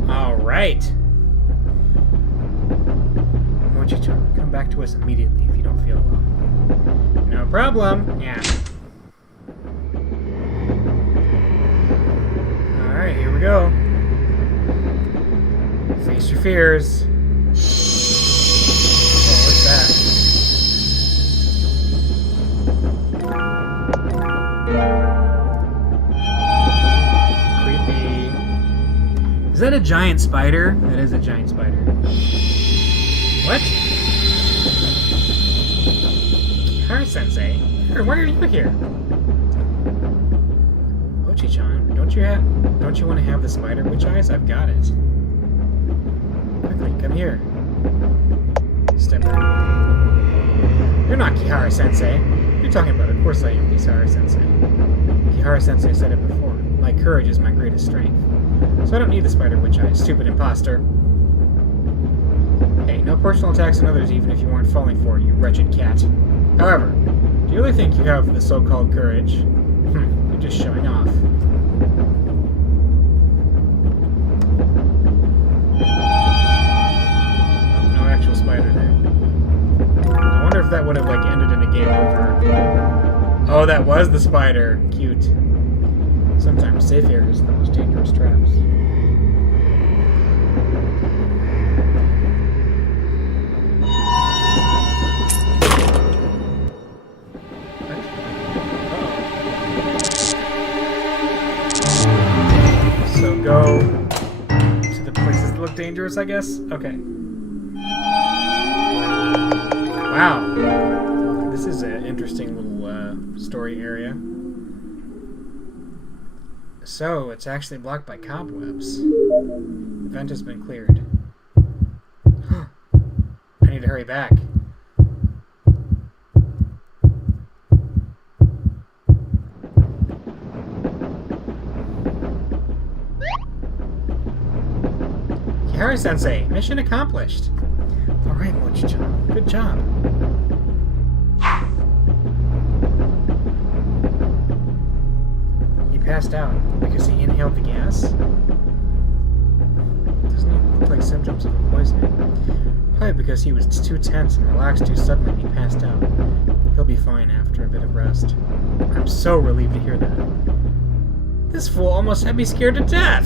Alright. Mochi-chan, come back to us immediately if you don't feel well. No problem. Yeah. Alright, here we go. Face your fears. Oh, what's that? Creepy. Is that a giant spider? That is a giant spider. What? Kihara-sensei? Why are you here? Mochi-chan, don't you want to have the spider witch eyes? I've got it. Quickly, come here. Step back. You're not Kihara-sensei. You're talking about, of course I am Kihara-sensei. Kihara-sensei said it before. My courage is my greatest strength. So I don't need the spider witch eyes, stupid imposter. Hey, no personal attacks on others even if you weren't falling for it, you wretched cat. However, do you really think you have the so-called courage? You're just showing off. No actual spider there. I wonder if that would have, like, ended in a game over. Oh, that was the spider. Cute. Sometimes safe areas are the most dangerous traps. Go to the places that look dangerous, I guess? Okay. Wow. This is an interesting little story area. So, it's actually blocked by cobwebs. The vent has been cleared. I need to hurry back. Kihara-sensei, mission accomplished. Alright, Mochi-chan, good job. He passed out because he inhaled the gas? Doesn't it look like symptoms of a poisoning? Probably because he was too tense and relaxed too suddenly and he passed out. He'll be fine after a bit of rest. I'm so relieved to hear that. This fool almost had me scared to death!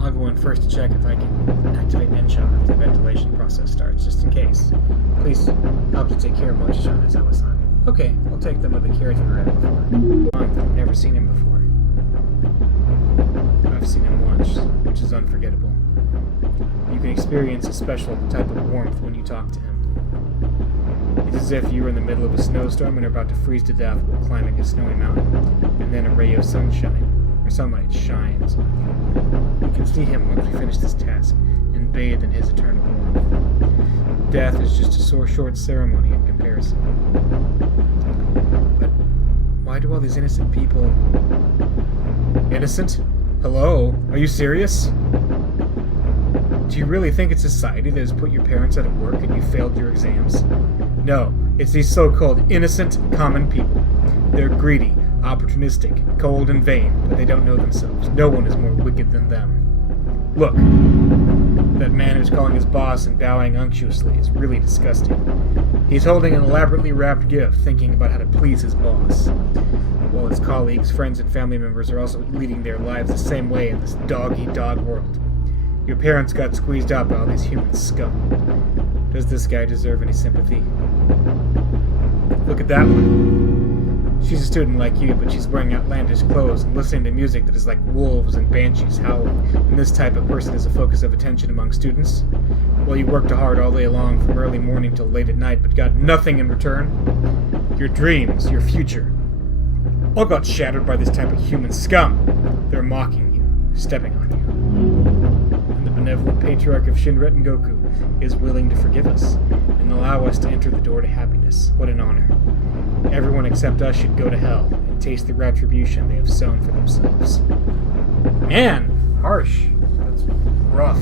I'll go in first to check if I can activate Ninja if the ventilation process starts, just in case. Please help to take care of Mochi-chan as I was on. Okay, I'll take them with the carriage we were at before. I've never seen him before. I've seen him once, which is unforgettable. You can experience a special type of warmth when you talk to him. It's as if you were in the middle of a snowstorm and are about to freeze to death while climbing a snowy mountain, and then a ray of sunlight shines on you. You can see him once we finish this task, and bathe in his eternal warmth. Death is just a short ceremony in comparison. But why do all these innocent people... Innocent? Hello? Are you serious? Do you really think it's society that has put your parents out of work and you failed your exams? No, it's these so-called innocent, common people. They're greedy, opportunistic, cold and vain, but they don't know themselves. No one is more wicked than them. Look, that man who's calling his boss and bowing unctuously is really disgusting. He's holding an elaborately wrapped gift, thinking about how to please his boss, while his colleagues, friends, and family members are also leading their lives the same way in this dog-eat-dog world. Your parents got squeezed out by all these human scum. Does this guy deserve any sympathy? Look at that one. She's a student like you, but she's wearing outlandish clothes and listening to music that is like wolves and banshees howling, and this type of person is a focus of attention among students. Well, you worked hard all day long from early morning till late at night, but got nothing in return. Your dreams, your future, all got shattered by this type of human scum. They're mocking you, stepping on you. And the benevolent patriarch of Shinret Goku is willing to forgive us and allow us to enter the door to happiness. What an honor. Everyone except us should go to hell and taste the retribution they have sown for themselves. Man, harsh. That's rough.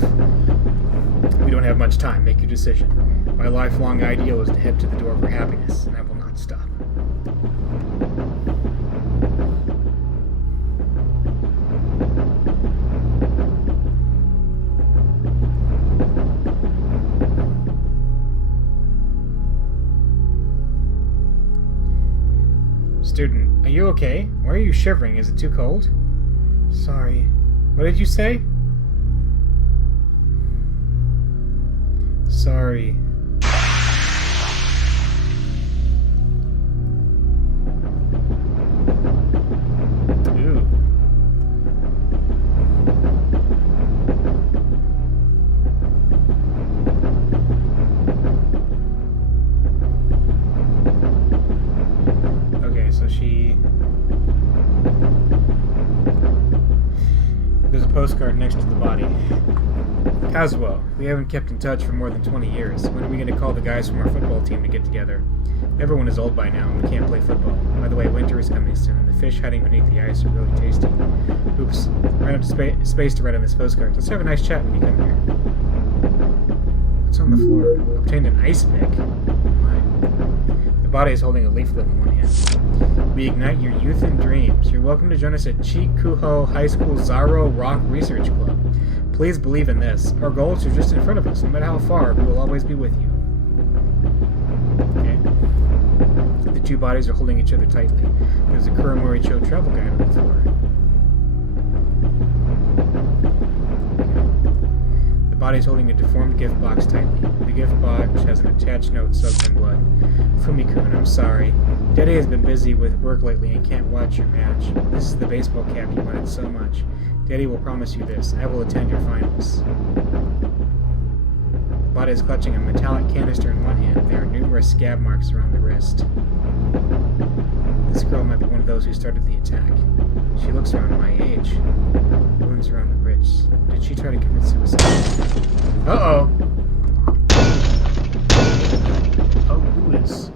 We don't have much time. Make your decision. My lifelong ideal is to head to the door for happiness, and I will not stop. Student, are you okay? Why are you shivering? Is it too cold? Sorry. What did you say? Sorry. Ooh. Okay, so there's a postcard next to the body. Kazuo, we haven't kept in touch for more than 20 years. When are we going to call the guys from our football team to get together? Everyone is old by now, and we can't play football. By the way, winter is coming soon, and the fish hiding beneath the ice are really tasty. Oops. Ran up to space to write on this postcard. Let's have a nice chat when you come here. What's on the floor? Obtained an ice pick. Oh my. The body is holding a leaflet in one hand. We ignite your youth and dreams. You're welcome to join us at Chikuho High School Zaro Rock Research Club. Please believe in this. Our goals are just in front of us. No matter how far, we will always be with you. Okay. The two bodies are holding each other tightly. There's a Kuramori Cho travel guide on the floor. Okay. The body is holding a deformed gift box tightly. The gift box has an attached note soaked in blood. Fumi-kun, I'm sorry. Daddy has been busy with work lately and can't watch your match. This is the baseball cap you wanted so much. Daddy will promise you this. I will attend your finals. The body is clutching a metallic canister in one hand. There are numerous scab marks around the wrist. This girl might be one of those who started the attack. She looks around my age. Wounds around the wrists. Did she try to commit suicide? Uh-oh. Oh, who is?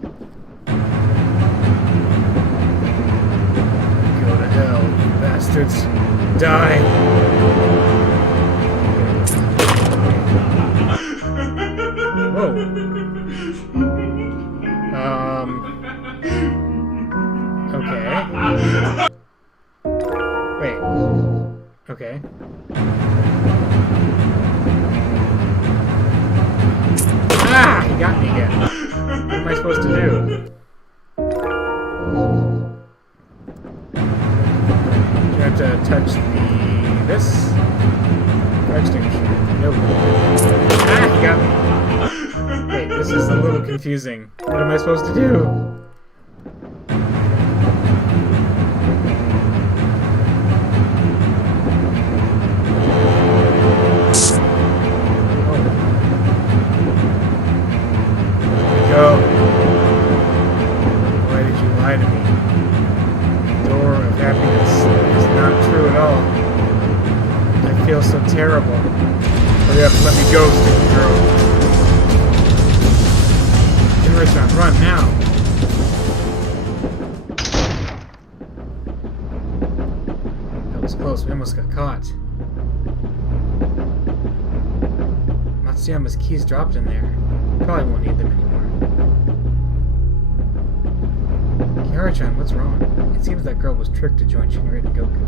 Go to hell, you bastards. Die! Whoa. Okay. Wait. Okay. Ah! He got me again. What am I supposed to do? Do I have to touch this? Fire extinguisher. Nope. Ah! He got me. Wait, this is a little confusing. What am I supposed to do? So terrible. Hurry up and let me go, stupid girl. Generation, run now. That was close. We almost got caught. Matsuyama's keys dropped in there. Probably won't need them anymore. Kiara-chan, what's wrong? It seems that girl was tricked to join Shinret and Goku.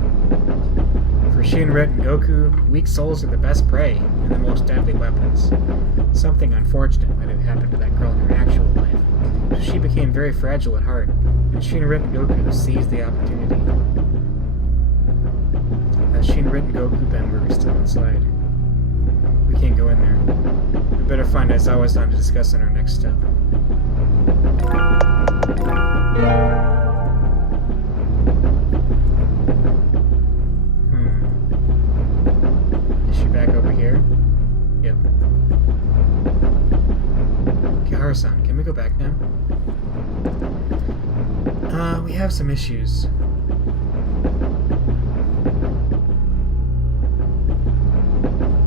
For Shinret and Goku, weak souls are the best prey and the most deadly weapons. Something unfortunate might have happened to that girl in her actual life, so she became very fragile at heart, and Shinret and Goku seized the opportunity. That Shinret and Goku member is still inside. can't go in there. We better find Aizawa-san to discuss in our next step. Is she back over here? Yep. Kihara-san, can we go back now? We have some issues.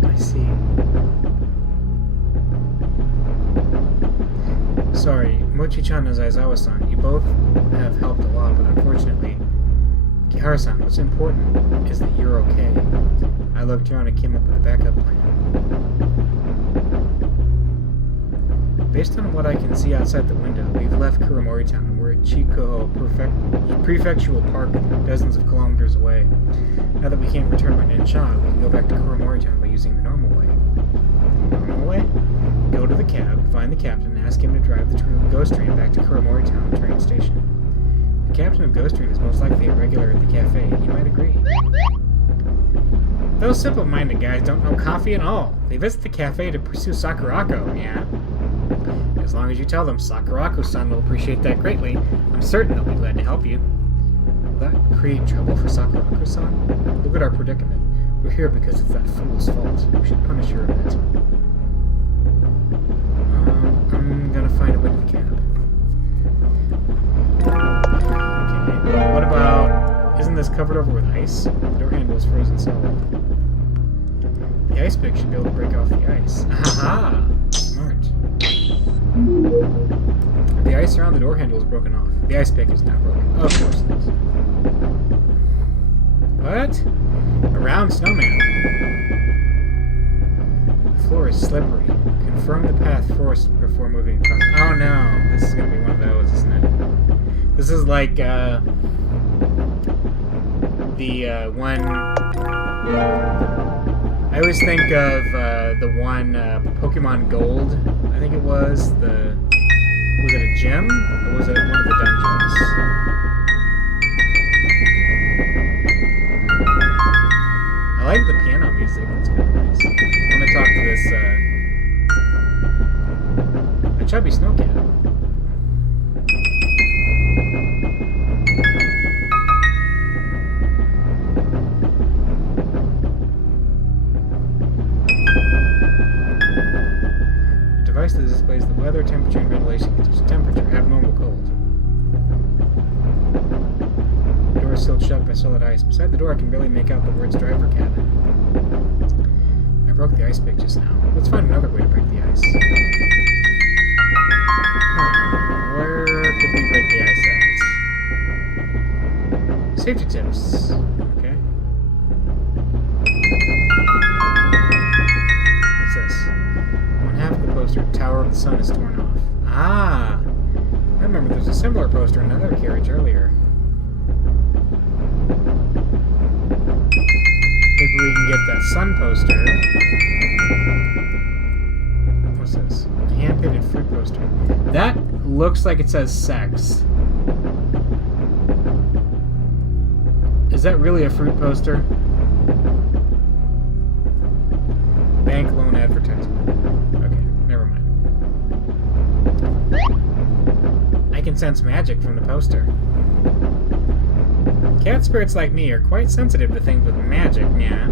I see. Sorry, Mochi-chan knows Aizawa-san. You both have helped a lot, but unfortunately, Kihara-san, what's important is that you're okay. I looked around and came up with a backup plan. Based on what I can see outside the window, we've left Kuromori Town and we're at Chikuho Prefectural Park, dozens of kilometers away. Now that we can't return by Nensha, we can go back to Kuromori Town by using the normal way. The normal way? Go to the cab, find the captain, and ask him to drive the ghost train back to Kuromori Town train station. The captain of Ghost Train is most likely a regular at the cafe. He might agree. Those simple-minded guys don't know coffee at all. They visit the cafe to pursue Sakurako, yeah. As long as you tell them Sakurako-san will appreciate that greatly, I'm certain they'll be glad to help you. Will that create trouble for Sakurako-san? Look at our predicament. We're here because it's that fool's fault. We should punish her a bit. I'm gonna find a way to the cab. Okay, what about... Isn't this covered over with ice? The door handle is frozen solid. The ice pick should be able to break off the ice. Aha! Smart. The ice around the door handle is broken off. The ice pick is not broken. Oh, of course it is. What? A round snowman. The floor is slippery. Confirm the path forced before moving across. Oh no! This is gonna be one of those, isn't it? This is like, the one... I always think of, the one, Pokemon Gold, I think it was. Was it a gym? Or was it one of the dungeons? I like the piano music, that's kind of nice. I'm gonna talk to this, a chubby snowcat. That displays the weather, temperature, and ventilation conditions. Temperature, abnormal cold. The door is sealed shut by solid ice. Beside the door, I can barely make out the words driver cabin. I broke the ice pick just now. Let's find another way to break the ice. Where could we break the ice at? Safety tips. Okay. What's this? Half of the poster, Tower of the Sun, is torn off. Ah! I remember there's a similar poster in another carriage earlier. Maybe we can get that sun poster. What's this? A hand-painted fruit poster. That looks like it says sex. Is that really a fruit poster? Bank loan advertisement. I can sense magic from the poster. Cat spirits like me are quite sensitive to things with magic, yeah.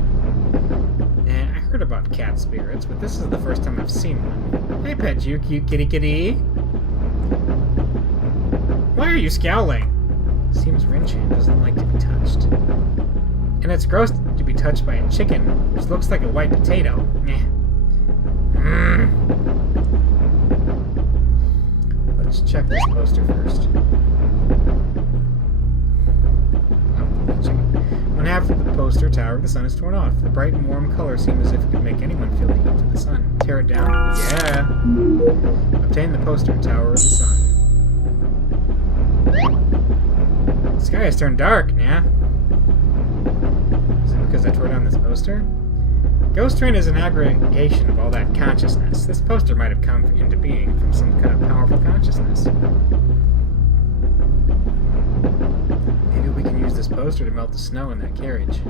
I heard about cat spirits, but this is the first time I've seen one. I pet you, cute kitty kitty. Why are you scowling? Seems Rinchan doesn't like to be touched. And it's gross to be touched by a chicken, which looks like a white potato. Meh. Let's check this poster first. One half of the poster, Tower of the Sun, is torn off. The bright and warm color seems as if it could make anyone feel the heat of the sun. Tear it down? Yeah! Obtain the poster, Tower of the Sun. The sky has turned dark, yeah? Is it because I tore down this poster? Ghost Train is an aggregation of all that consciousness. This poster might have come into being from some kind of powerful consciousness. Maybe we can use this poster to melt the snow in that carriage.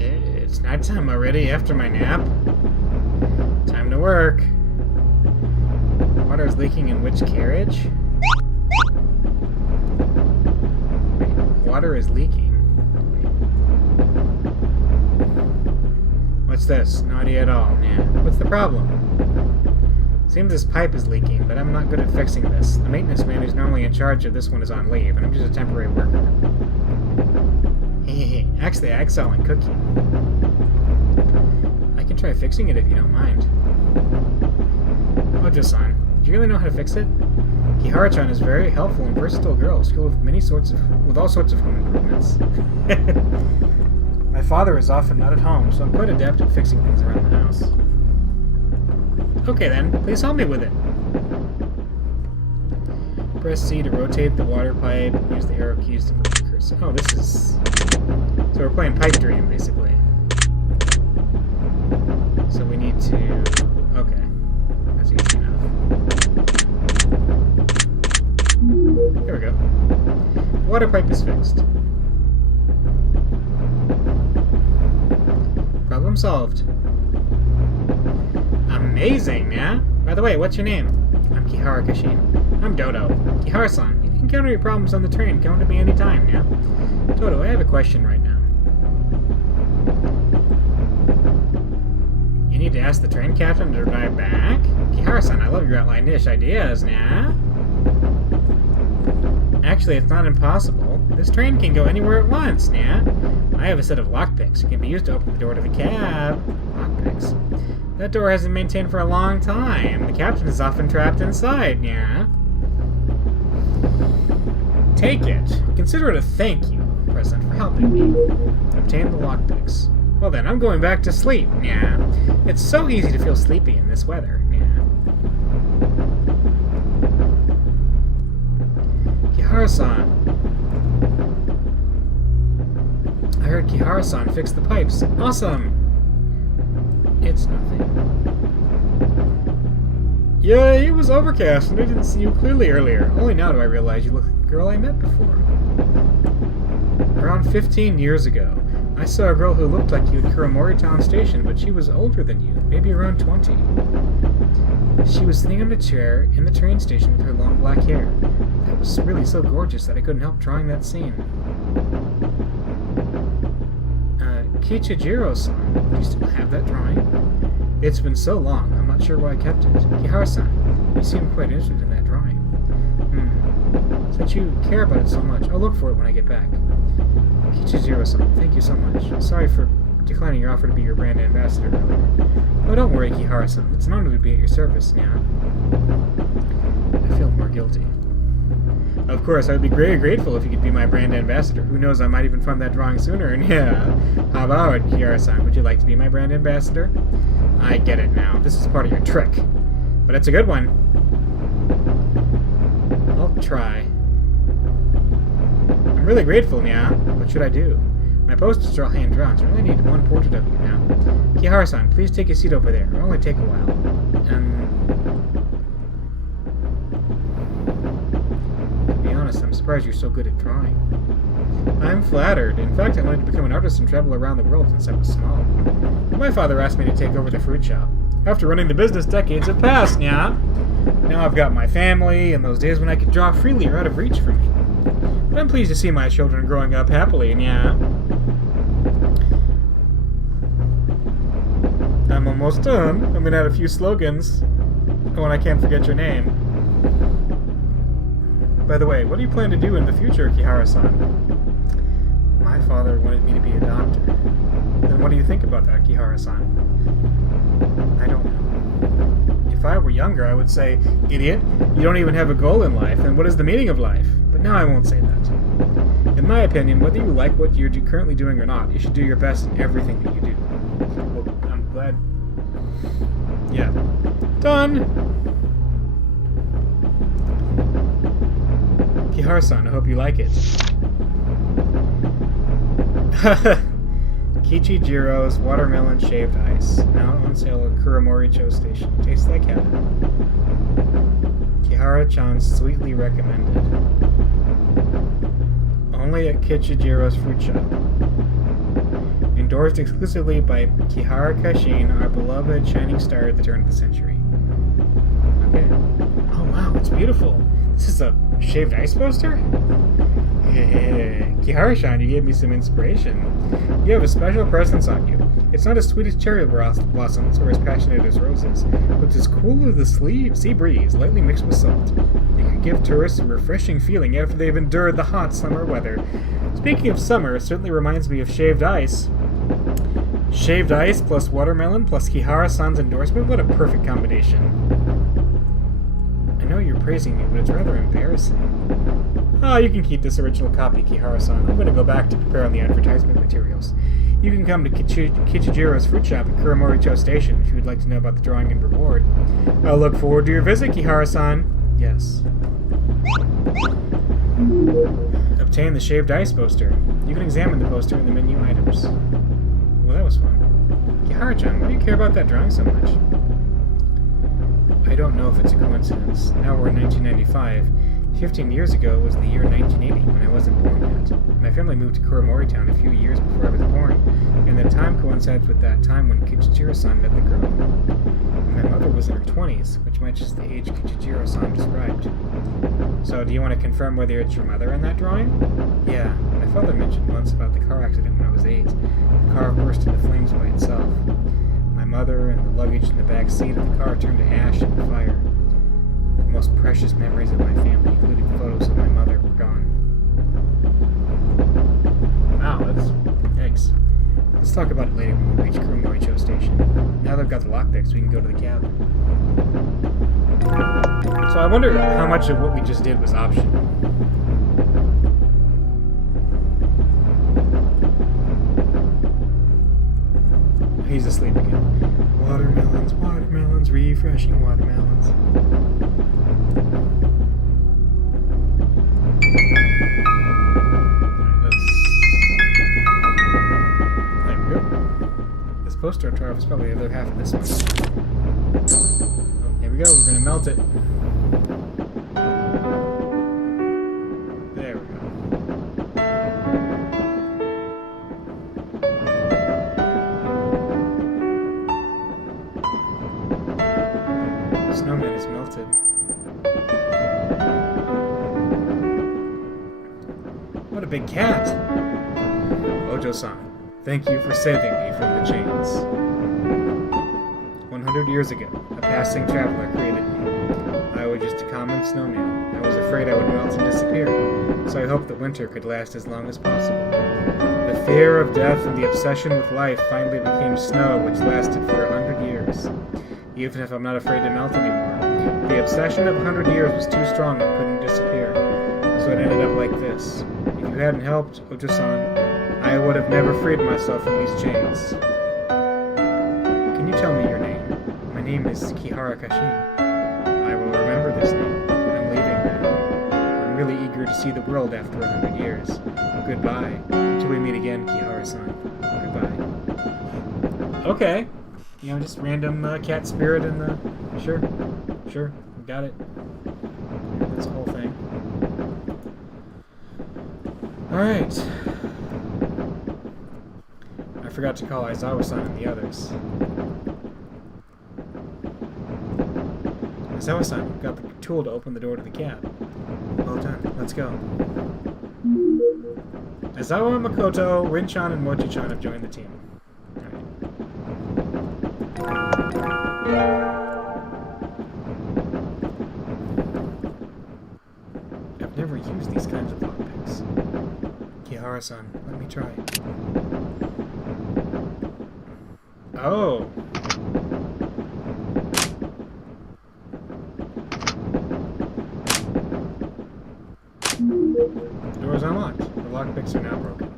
It It's nighttime already after my nap. Time to work. Water is leaking in which carriage? Wait, water is leaking. Wait. What's this? No idea at all. Yeah. What's the problem? Seems this pipe is leaking, but I'm not good at fixing this. The maintenance man who's normally in charge of this one is on leave, and I'm just a temporary worker. Hehehe. Actually, I excel in cooking. I can try fixing it if you don't mind. Ojo-san, do you really know how to fix it? Kihara-chan is a very helpful and versatile girl, skilled with all sorts of home improvements. My father is often not at home, so I'm quite adept at fixing things around the house. Okay then, please help me with it. Press C to rotate the water pipe, use the arrow keys to move the cursor. Oh, this is... So we're playing Pipe Dream, basically. So we need to... Okay. That's easy enough. There we go. Water pipe is fixed. Problem solved. Amazing, yeah? By the way, what's your name? I'm Kihara Kashin. I'm Dodo. Kihara-san, if you encounter any problems on the train, come to me anytime, yeah? Dodo, I have a question right now. You need to ask the train captain to drive back? Kihara-san, I love your outlandish ideas, nah? Actually, it's not impossible. This train can go anywhere at once, nah? I have a set of lockpicks. It can be used to open the door to the cab. Lockpicks. That door hasn't been maintained for a long time. The captain is often trapped inside, yeah? Take it. Consider it a thank you present for helping me. Obtain the lockpicks. Well then, I'm going back to sleep, yeah. It's so easy to feel sleepy in this weather, yeah. Kihara-san. I heard Kihara-san fixed the pipes. Awesome! It's nothing. Yeah, it was overcast and I didn't see you clearly earlier. Only now do I realize you look like the girl I met before. Around 15 years ago, I saw a girl who looked like you at Kuramori Town Station, but she was older than you, maybe around 20. She was sitting on a chair in the train station with her long black hair. That was really so gorgeous that I couldn't help drawing that scene. Kichijiro-san, do you still have that drawing? It's been so long, I'm not sure why I kept it. Kihara-san, you seem quite interested in that drawing. Since you care about it so much, I'll look for it when I get back. Kichijiro-san, thank you so much. Sorry for declining your offer to be your brand ambassador earlier. Oh, don't worry, Kihara-san. It's an honor to be at your service, yeah. I feel more guilty. Of course, I would be very grateful if you could be my brand ambassador. Who knows, I might even find that drawing sooner, and yeah. How about it, Kihara-san? Would you like to be my brand ambassador? I get it now. This is part of your trick. But it's a good one. I'll try. I'm really grateful, yeah. What should I do? My posters are all hand-drawn, so I really need one portrait of you now. Kihara-san, please take a seat over there. It'll only take a while. I'm surprised you're so good at drawing. I'm flattered. In fact, I wanted to become an artist and travel around the world since I was small. But my father asked me to take over the fruit shop. After running the business, decades have passed, yeah? Now I've got my family, and those days when I could draw freely are out of reach for me. But I'm pleased to see my children growing up happily, and yeah. I'm almost done. I'm gonna add a few slogans. Oh, and I can't forget your name. By the way, what do you plan to do in the future, Kihara-san? My father wanted me to be a doctor. Then what do you think about that, Kihara-san? I don't know. If I were younger, I would say, idiot, you don't even have a goal in life, and what is the meaning of life? But now I won't say that. In my opinion, whether you like what you're currently doing or not, you should do your best in everything that you do. Well, I'm glad... Yeah. Done! Kihara-san, I hope you like it. Kichijiro's watermelon shaved ice. Now on sale at Kuramori-cho Station. Tastes like heaven. Kihara-chan sweetly recommended. Only at Kichijiro's fruit shop. endorsed exclusively by Kihara Kashin, our beloved shining star at the turn of the century. Okay. Oh wow, it's beautiful. This is a shaved ice poster? Kihara-san, you gave me some inspiration. You have a special presence on you. It's not as sweet as cherry blossoms or as passionate as roses, but it's as cool as the sea breeze, lightly mixed with salt. It could give tourists a refreshing feeling after they've endured the hot summer weather. Speaking of summer, it certainly reminds me of shaved ice. Shaved ice plus watermelon plus Kihara-san's endorsement? What a perfect combination. I know you're praising me, but it's rather embarrassing. Ah, you can keep this original copy, Kihara-san. I'm going to go back to prepare on the advertisement materials. You can come to Kichijiro's fruit shop at Kuramoricho Station if you would like to know about the drawing and reward. I'll look forward to your visit, Kihara-san. Yes. Obtain the shaved ice poster. You can examine the poster in the menu items. Well, that was fun. Kihara-chan, why do you care about that drawing so much? I don't know if it's a coincidence. Now we're in 1995. 15 years ago was the year 1980, when I wasn't born yet. My family moved to Kuramori Town a few years before I was born, and that time coincides with that time when Kichijiro-san met the girl. My mother was in her 20s, which matches the age Kichijiro-san described. So, do you want to confirm whether it's your mother in that drawing? Yeah, my father mentioned once about the car accident when I was 8. The car burst into flames by itself. My mother and the luggage in the back seat of the car turned to ash in the fire. The most precious memories of my family, including photos of my mother, were gone. Wow, that's... Yikes. Let's talk about it later when we reach Kuramoricho Station. Now that I've got the lockpicks, we can go to the cab. So I wonder how much of what we just did was optional. He's asleep again. Watermelons, watermelons, refreshing watermelons. Poster off is probably the other half of this one. Oh, here we go, we're gonna melt it. There we go. The snowman is melted. What a big cat! Ojo-san, thank you for saving me from the chains. 100 years ago, a passing traveler created me. I was just a common snowman. I was afraid I would melt and disappear, so I hoped that winter could last as long as possible. The fear of death and the obsession with life finally became snow, which lasted for 100 years. Even if I'm not afraid to melt anymore, the obsession of 100 years was too strong and couldn't disappear. So it ended up like this. If you hadn't helped, Ojo-san, I would have never freed myself from these chains. Can you tell me your name? My name is Kihara Kashin. I will remember this name. I'm leaving now. I'm really eager to see the world after 100 years. Goodbye. Until we meet again, Kihara-san. Goodbye. Okay. You know, just random cat spirit in the... Sure. Got it. That's the whole thing. Alright. I forgot to call Aizawa-san and the others. Aizawa-san, got the tool to open the door to the cab. Well done. Let's go. Aizawa, Makoto, Rin-chan, and Mochi-chan have joined the team. I've never used these kinds of lockpicks. Kihara-san, let me try. Oh! The door is unlocked. The lockpicks are now broken.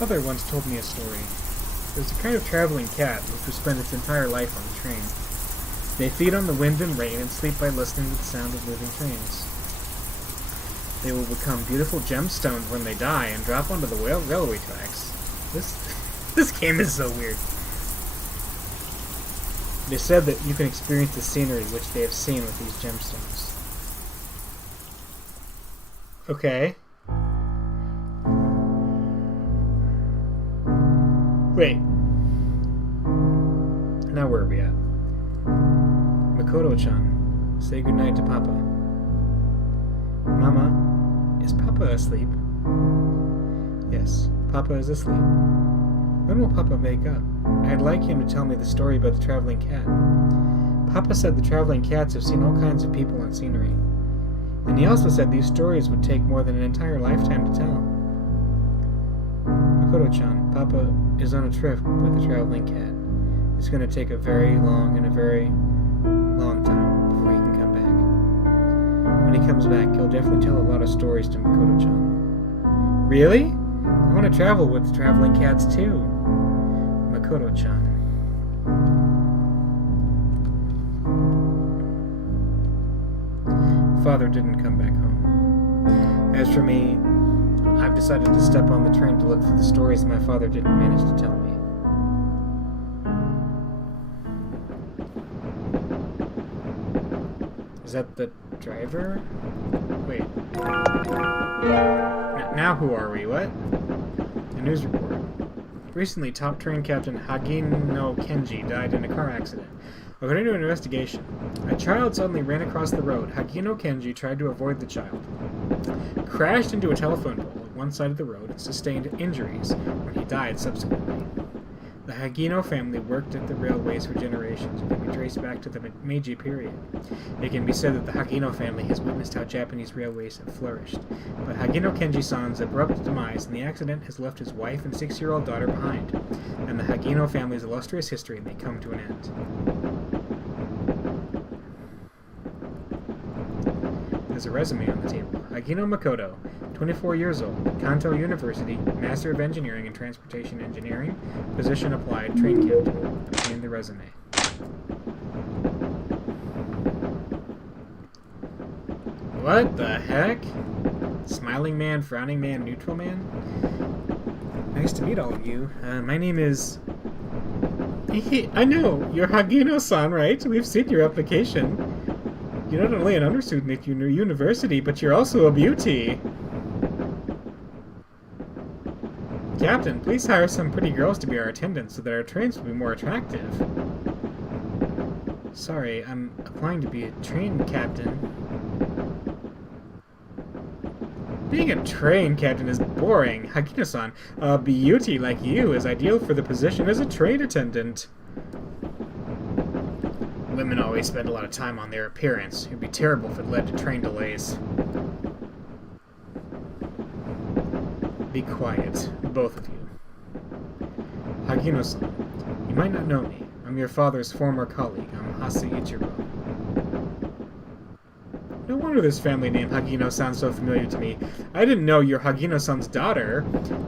Mother once told me a story. There's a kind of traveling cat which will spend its entire life on the train. They feed on the wind and rain and sleep by listening to the sound of moving trains. They will become beautiful gemstones when they die and drop onto the railway tracks. This game is so weird. It is said that you can experience the scenery which they have seen with these gemstones. Okay. Wait. Now where are we at? Makoto-chan, say goodnight to Papa. Mama, is Papa asleep? Yes, Papa is asleep. When will Papa wake up? I'd like him to tell me the story about the traveling cat. Papa said the traveling cats have seen all kinds of people and scenery. And he also said these stories would take more than an entire lifetime to tell. Makoto-chan, Papa is on a trip with the traveling cat. It's going to take a very long time before he can come back. When he comes back, he'll definitely tell a lot of stories to Makoto-chan. Really? I want to travel with the traveling cats too. Makoto-chan. Father didn't come back home. As for me, I've decided to step on the train to look for the stories my father didn't manage to tell me. Is that the driver? Wait. Now who are we? What? A news report. Recently, top train captain Hagino Kenji died in a car accident. According to an investigation, a child suddenly ran across the road. Hagino Kenji tried to avoid the child, crashed into a telephone pole at one side of the road, and sustained injuries when he died subsequently. The Hagino family worked at the railways for generations and can be traced back to the Meiji period. It can be said that the Hagino family has witnessed how Japanese railways have flourished, but Hagino Kenji-san's abrupt demise in the accident has left his wife and 6-year-old daughter behind, and the Hagino family's illustrious history may come to an end. There's a resume on the table. Hagino Makoto, 24 years old, Kanto University, Master of Engineering in Transportation Engineering, position applied, train captain. In the resume. What the heck? Smiling man, frowning man, neutral man? Nice to meet all of you. My name is... I know, you're Hagino-san, right? We've seen your application. You're not only an understudent at your university, but you're also a beauty. Captain, please hire some pretty girls to be our attendants so that our trains will be more attractive. Sorry, I'm applying to be a train captain. Being a train captain is boring. Hagino-san, a beauty like you is ideal for the position as a train attendant. Women always spend a lot of time on their appearance. It would be terrible if it led to train delays. Be quiet, both of you. Hagino-san, you might not know me. I'm your father's former colleague. I'm Hasu Ichiro. No wonder this family name Hagino sounds so familiar to me. I didn't know you're Hagino-san's daughter.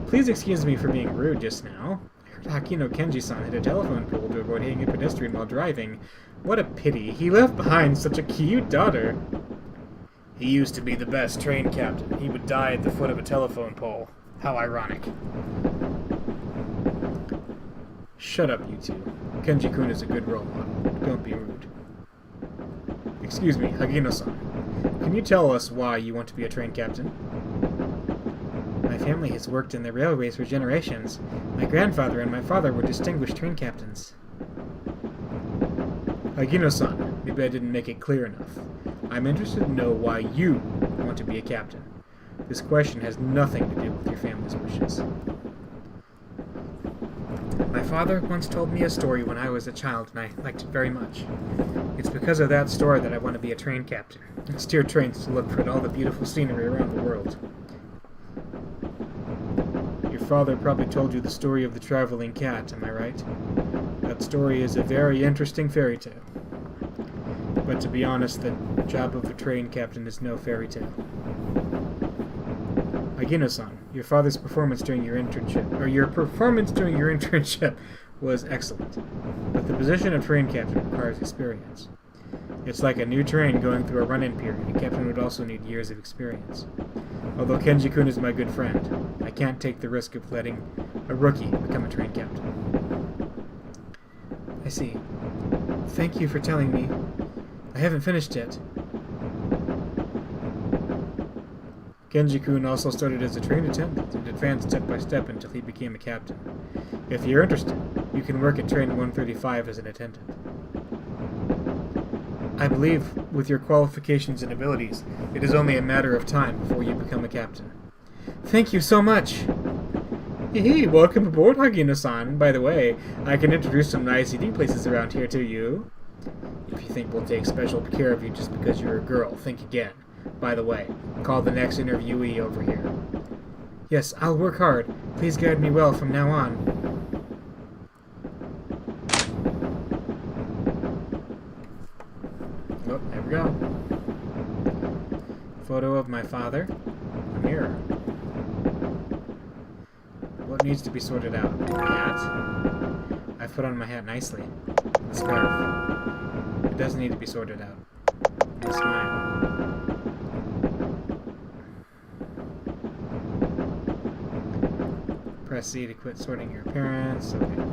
Please excuse me for being rude just now. I heard Hagino Kenji-san hit a telephone pole to avoid hitting a pedestrian while driving. What a pity. He left behind such a cute daughter. He used to be the best train captain. He would die at the foot of a telephone pole. How ironic. Shut up, you two. Kenji-kun is a good role model. Don't be rude. Excuse me, Hagino-san. Can you tell us why you want to be a train captain? My family has worked in the railways for generations. My grandfather and my father were distinguished train captains. Hagino-san, maybe I didn't make it clear enough. I'm interested to know why you want to be a captain. This question has nothing to do with your family's wishes. My father once told me a story when I was a child, and I liked it very much. It's because of that story that I want to be a train captain, and steer trains to look for all the beautiful scenery around the world. Your father probably told you the story of the traveling cat, am I right? That story is a very interesting fairy tale. But to be honest, the job of a train captain is no fairy tale. Hagino-san, your father's performance during your internship, was excellent. But the position of train captain requires experience. It's like a new train going through a run-in period. A captain would also need years of experience. Although Kenji-kun is my good friend, I can't take the risk of letting a rookie become a train captain. I see. Thank you for telling me. I haven't finished yet. Genji-kun also started as a trained attendant and advanced step by step until he became a captain. If you're interested, you can work at Train 135 as an attendant. I believe, with your qualifications and abilities, it is only a matter of time before you become a captain. Thank you so much! Hey, welcome aboard, Hagino-san. By the way, I can introduce some ICD places around here to you. If you think we'll take special care of you just because you're a girl, think again. By the way, call the next interviewee over here. Yes, I'll work hard. Please guide me well from now on. Oh, there we go. Photo of my father. A mirror. What needs to be sorted out? My hat? I've put on my hat nicely. The scarf. It doesn't need to be sorted out. The smile. Press C to quit sorting your appearance. Okay.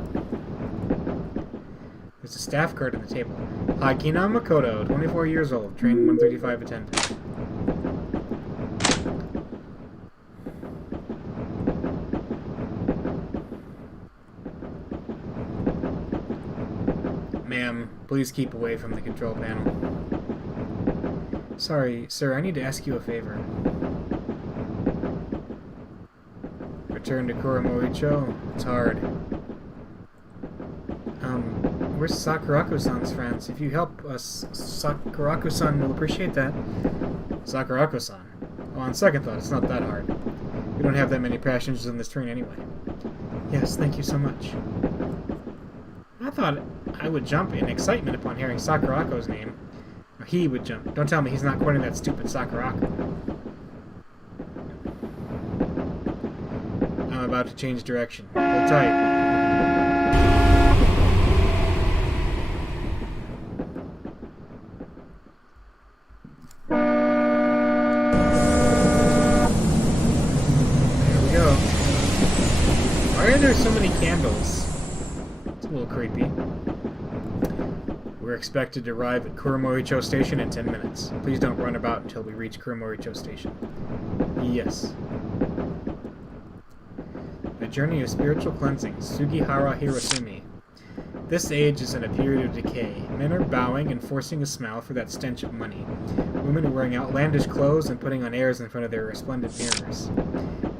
There's a staff card on the table. Hakina Makoto, 24 years old, trained 135 attendant. Ma'am, please keep away from the control panel. Sorry, sir, I need to ask you a favor. Return to Kuromoricho? It's hard. Where's Sakurako-san's friends? If you help us, Sakurako-san will appreciate that. Sakurako-san? Well, on second thought, it's not that hard. We don't have that many passengers on this train anyway. Yes, thank you so much. I thought I would jump in excitement upon hearing Sakurako's name. Or he would jump. Don't tell me he's not quoting that stupid Sakurako. I'm about to change direction. Hold tight. There we go. Why are there so many candles? It's a little creepy. We're expected to arrive at Kuromoricho Station in 10 minutes. Please don't run about until we reach Kuromoricho Station. Yes. A journey of spiritual cleansing, Sugihara Hirosumi. This age is in a period of decay. Men are bowing and forcing a smile for that stench of money. Women are wearing outlandish clothes and putting on airs in front of their resplendent mirrors.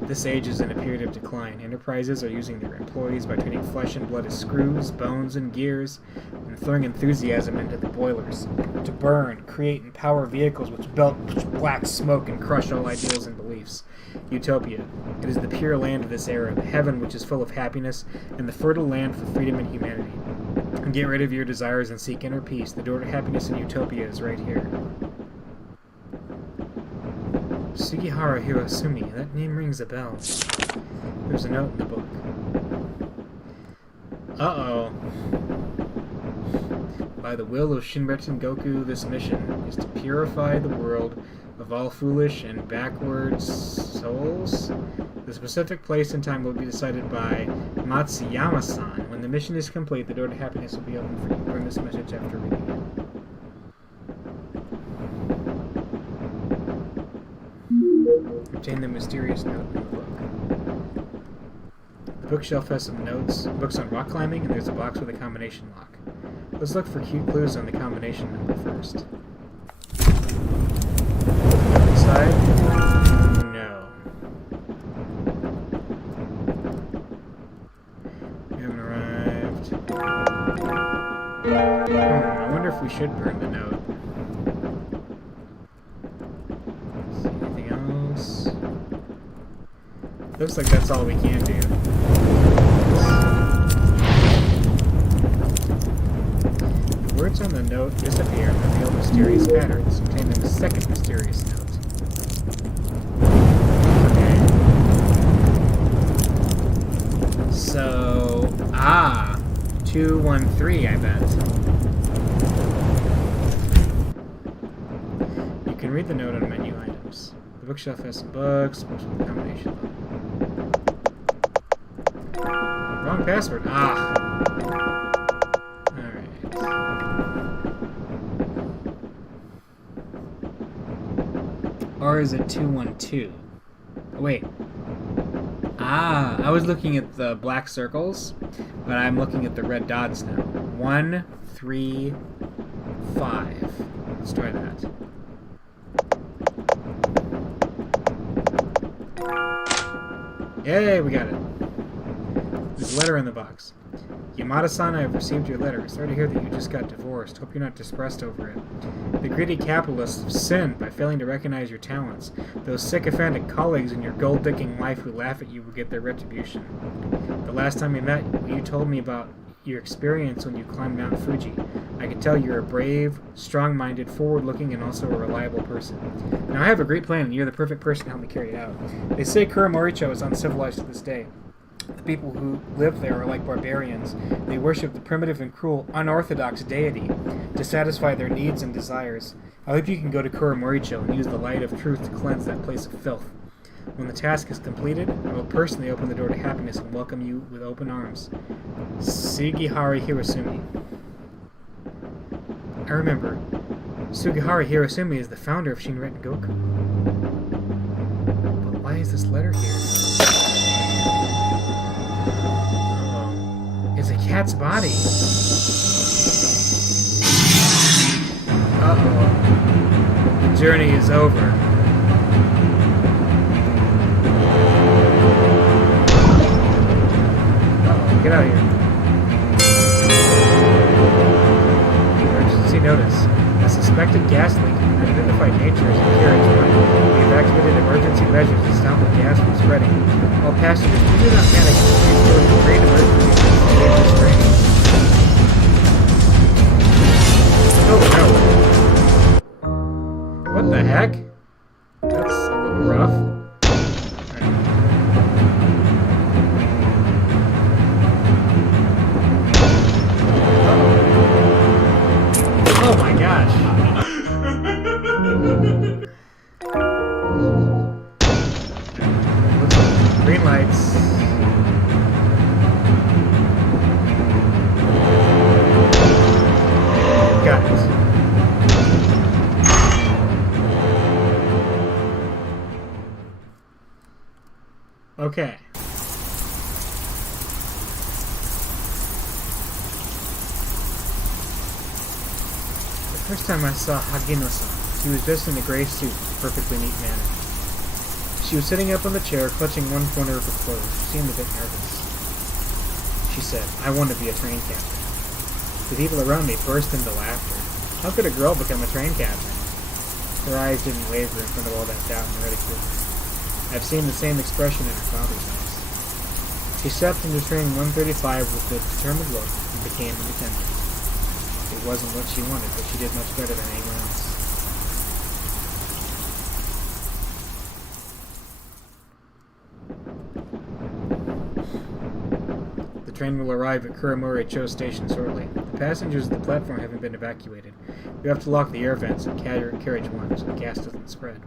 This age is in a period of decline. Enterprises are using their employees by treating flesh and blood as screws, bones, and gears, and throwing enthusiasm into the boilers. To burn, create, and power vehicles which belch black smoke and crush all ideals and beliefs. Utopia. It is the pure land of this era, the heaven which is full of happiness, and the fertile land for freedom and humanity. And get rid of your desires and seek inner peace. The door to happiness and utopia is right here. Sugihara Hirosumi. That name rings a bell. There's a note in the book. Uh-oh. By the will of Shinbeten Goku, this mission is to purify the world of all foolish and backward souls. The specific place and time will be decided by Matsuyama-san. When the mission is complete, the door to happiness will be open for you. Burn this message after reading it. Obtain the mysterious note in the book. The bookshelf has some notes, books on rock climbing, and there's a box with a combination lock. Let's look for cute clues on the combination number first. Inside? No. We haven't arrived. I wonder if we should burn the note. Anything else? Looks like that's all we can do. Words on the note disappear and reveal mysterious patterns. Obtain the second mysterious note. Okay. So, 213, I bet. You can read the note on menu items. The bookshelf has some books with a combination. Wrong password. Or is it 212? Wait. Ah, I was looking at the black circles, but I'm looking at the red dots now. 1, 3, 5. Let's try that. Yay, we got it. There's a letter in the box. Yamada-san, I have received your letter. Sorry to hear that you just got divorced. Hope you're not depressed over it. The greedy capitalists have sinned by failing to recognize your talents. Those sycophantic colleagues in your gold-digging life who laugh at you will get their retribution. The last time we met, you told me about your experience when you climbed Mount Fuji. I can tell you're a brave, strong-minded, forward-looking, and also a reliable person. Now I have a great plan, and you're the perfect person to help me carry it out. They say Kuramoricho is uncivilized to this day. The people who live there are like barbarians. They worship the primitive and cruel, unorthodox deity to satisfy their needs and desires. I hope you can go to Kuramoricho and use the light of truth to cleanse that place of filth. When the task is completed, I will personally open the door to happiness and welcome you with open arms. Sugihara Hirosumi. I remember. Sugihara Hirosumi is the founder of Shinra Goku. But why is this letter here? It's a cat's body. Uh-oh. The journey is over. Uh-oh, get out of here. Emergency notice. A suspected gas leak of unidentified nature is in carriage 1. We have activated emergency measures to stop the gas from spreading. All passengers, please do not panic. Please go to the great emergency train. Oh no. What the heck? That's a little rough. Oh my gosh. Green lights. Got it. Okay. The first time I saw Hagino-san, she was dressed in a gray suit, in a perfectly neat manner. She was sitting up on the chair, clutching one corner of her clothes. She seemed a bit nervous. She said, I want to be a train captain. The people around me burst into laughter. How could a girl become a train captain? Her eyes didn't waver in front of all that doubt and ridicule. I've seen the same expression in her father's eyes. She stepped into train 135 with a determined look and became an attendant. It wasn't what she wanted, but she did much better than anyone else. The train will arrive at Kuramoricho Station shortly. The passengers at the platform haven't been evacuated. We have to lock the air vents in carriage 1 so the gas doesn't spread.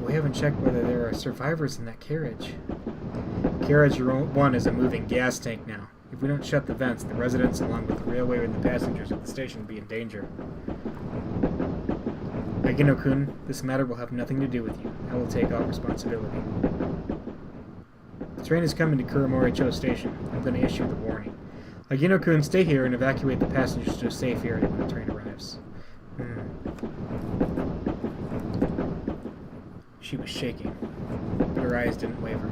We haven't checked whether there are survivors in that carriage. Carriage 1 is a moving gas tank now. If we don't shut the vents, the residents along with the railway and the passengers at the station will be in danger. Agino-kun, this matter will have nothing to do with you. I will take all responsibility. The train is coming to Kuramoricho Station. I'm going to issue the warning. Agino-kun, stay here and evacuate the passengers to a safe area when the train arrives. She was shaking, but her eyes didn't waver.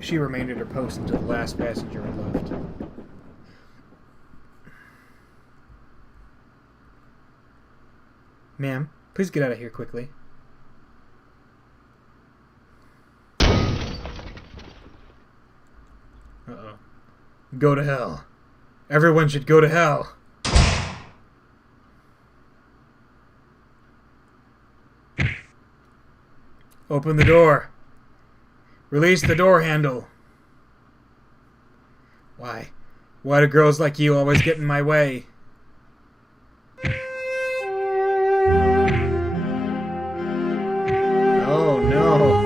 She remained at her post until the last passenger had left. Ma'am, please get out of here quickly. Uh-oh. Go to hell. Everyone should go to hell. Open the door. Release the door handle. Why? Why do girls like you always get in my way? Oh no.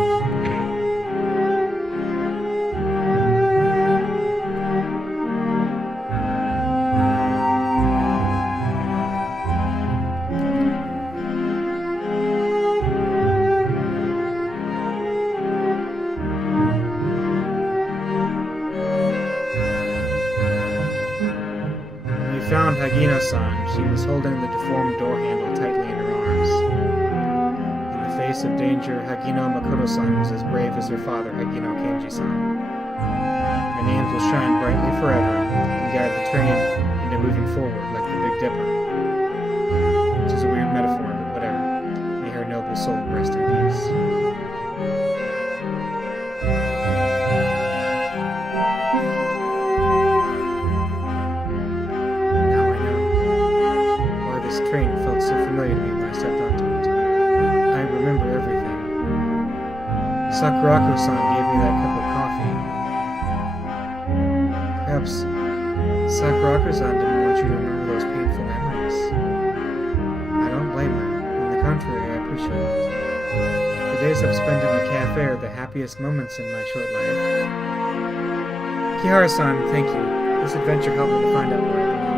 found Hagino-san. She was holding the deformed door handle tightly in her arms. In the face of danger, Hagino Makoto-san was as brave as her father, Hagino Kenji-san. Their names will shine brightly forever and guide the train into moving forward like the Big Dipper. Which is a weird metaphor, but whatever. May her noble soul rest in peace. Now I know why this train felt so familiar to me when I stepped onto it. I remember everything. Sakurako-san gave me that cup of coffee. Perhaps Sakurako-san didn't want you to remember those painful memories. I don't blame her. On the contrary, I appreciate it. The days I've spent in the cafe are the happiest moments in my short life. Kihara-san, thank you. This adventure helped me to find out where I belong.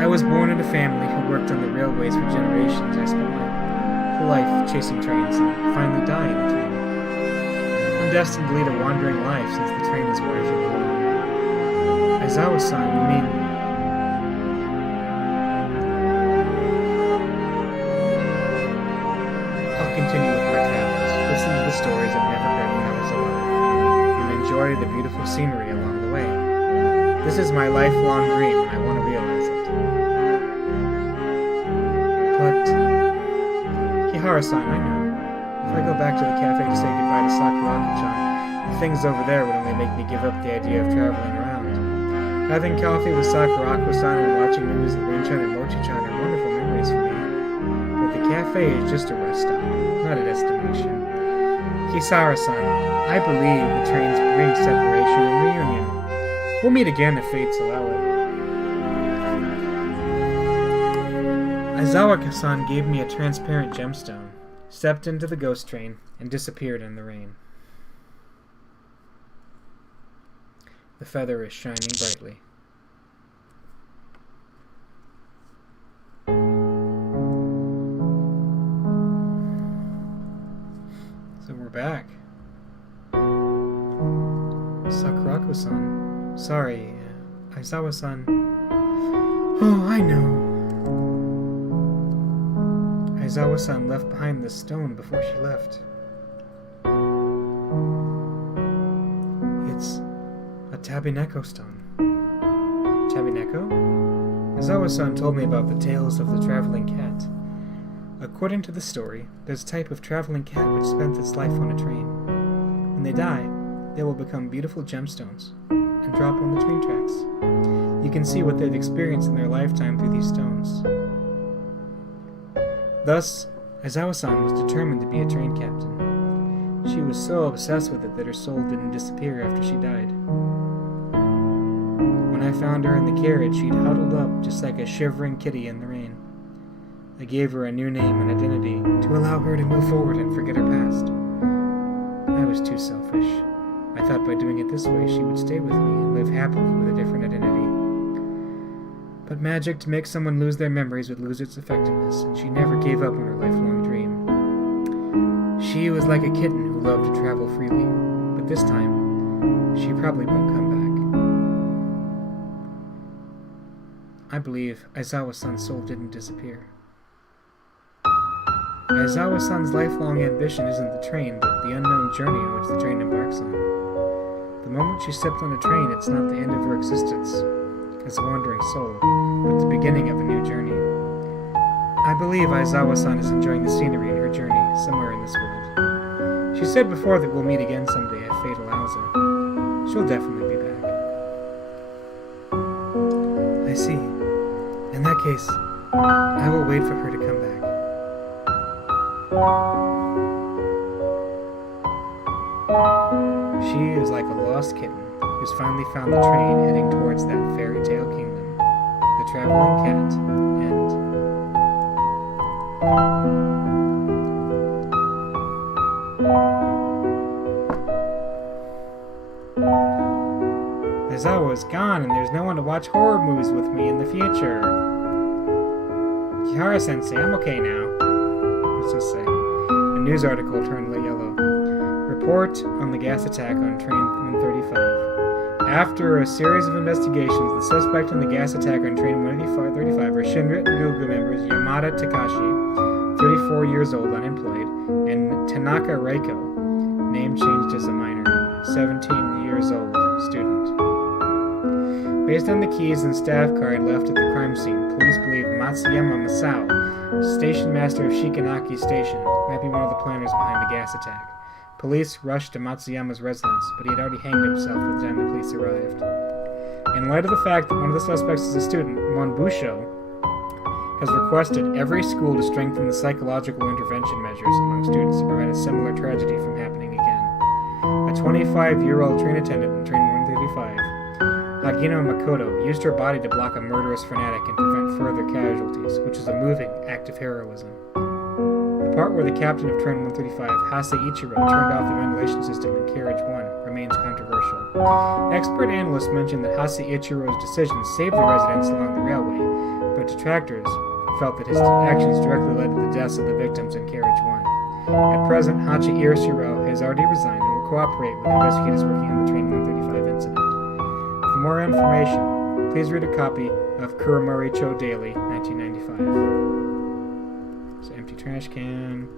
I was born in a family who worked on the railways for generations. I spent my whole life chasing trains and finally die in a train. I'm destined to lead a wandering life since the train is where I should belong. Aizawa-san, you mean... I'll continue with my travels, listen to the stories I've never heard when I was alive, and enjoy the beautiful scenery along the way. This is my lifelong dream, and I want to realize it. But... Kihara-san, I know. If I go back to the cafe to say goodbye to Sakurako-chan, the things over there would only make me give up the idea of traveling around. Having coffee with Sakurako-san and watching movies with Rin-chan and Mochi-chan are wonderful memories for me. But the cafe is just a rest stop, not a destination. Kisara-san, I believe the trains bring separation and reunion. We'll meet again if fates allow it. Aizawa-san gave me a transparent gemstone, stepped into the ghost train, and disappeared in the rain. The feather is shining brightly. So we're back. Sakurako-san. Sorry, Aizawa-san. Oh, I know. Aizawa-san left behind the stone before she left. It's a Tabineko stone. Tabineko? Aizawa-san told me about the tales of the traveling cat. According to the story, there's a type of traveling cat which spends its life on a train. When they die, they will become beautiful gemstones and drop on the train tracks. You can see what they've experienced in their lifetime through these stones. Thus, Aizawa-san was determined to be a train captain. She was so obsessed with it that her soul didn't disappear after she died. When I found her in the carriage, she'd huddled up just like a shivering kitty in the rain. I gave her a new name and identity to allow her to move forward and forget her past. I was too selfish. I thought by doing it this way she would stay with me and live happily with a different identity. But magic to make someone lose their memories would lose its effectiveness, and she never gave up on her lifelong dream. She was like a kitten who loved to travel freely, but this time, she probably won't come back. I believe Aizawa-san's soul didn't disappear. Aizawa-san's lifelong ambition isn't the train, but the unknown journey on which the train embarks on. The moment she stepped on a train, it's not the end of her existence as a wandering soul, but the beginning of a new journey. I believe Aizawa-san is enjoying the scenery in her journey somewhere in this world. She said before that we'll meet again someday if fate allows her. She'll definitely be back. I see. In that case, I will wait for her to come back. She is like a lost kitten who's finally found the train heading towards that fairy tale kingdom, the traveling cat, and... Aizawa's gone and there's no one to watch horror movies with me in the future. Kihara-sensei, I'm okay now. Let's just say. A news article turned yellow. Report on the gas attack on train 135. After a series of investigations, the suspect in the gas attack on train 135 are Shinra Ryugu members Yamada Takashi, 34 years old, unemployed, and Tanaka Reiko, name changed as a minor, 17 years old, student. Based on the keys and staff card left at the crime scene, police believe Matsuyama Masao, station master of Shikanaki Station, might be one of the planners behind the gas attack. Police rushed to Matsuyama's residence, but he had already hanged himself by the time the police arrived. In light of the fact that one of the suspects is a student, Mon Busho has requested every school to strengthen the psychological intervention measures among students to prevent a similar tragedy from happening again. A 25-year-old train attendant in train 135, Hagino Makoto, used her body to block a murderous fanatic and prevent further casualties, which is a moving act of heroism. The part where the captain of train 135, Hase Ichiro, turned off the ventilation system in carriage 1 remains controversial. Expert analysts mentioned that Hase Ichiro's decision saved the residents along the railway, but detractors felt that his actions directly led to the deaths of the victims in carriage 1. At present, Hachi Ichiro has already resigned and will cooperate with investigators working on the train 135 incident. For more information, please read a copy of Kuramori Cho Daily, 1995. So empty trash can.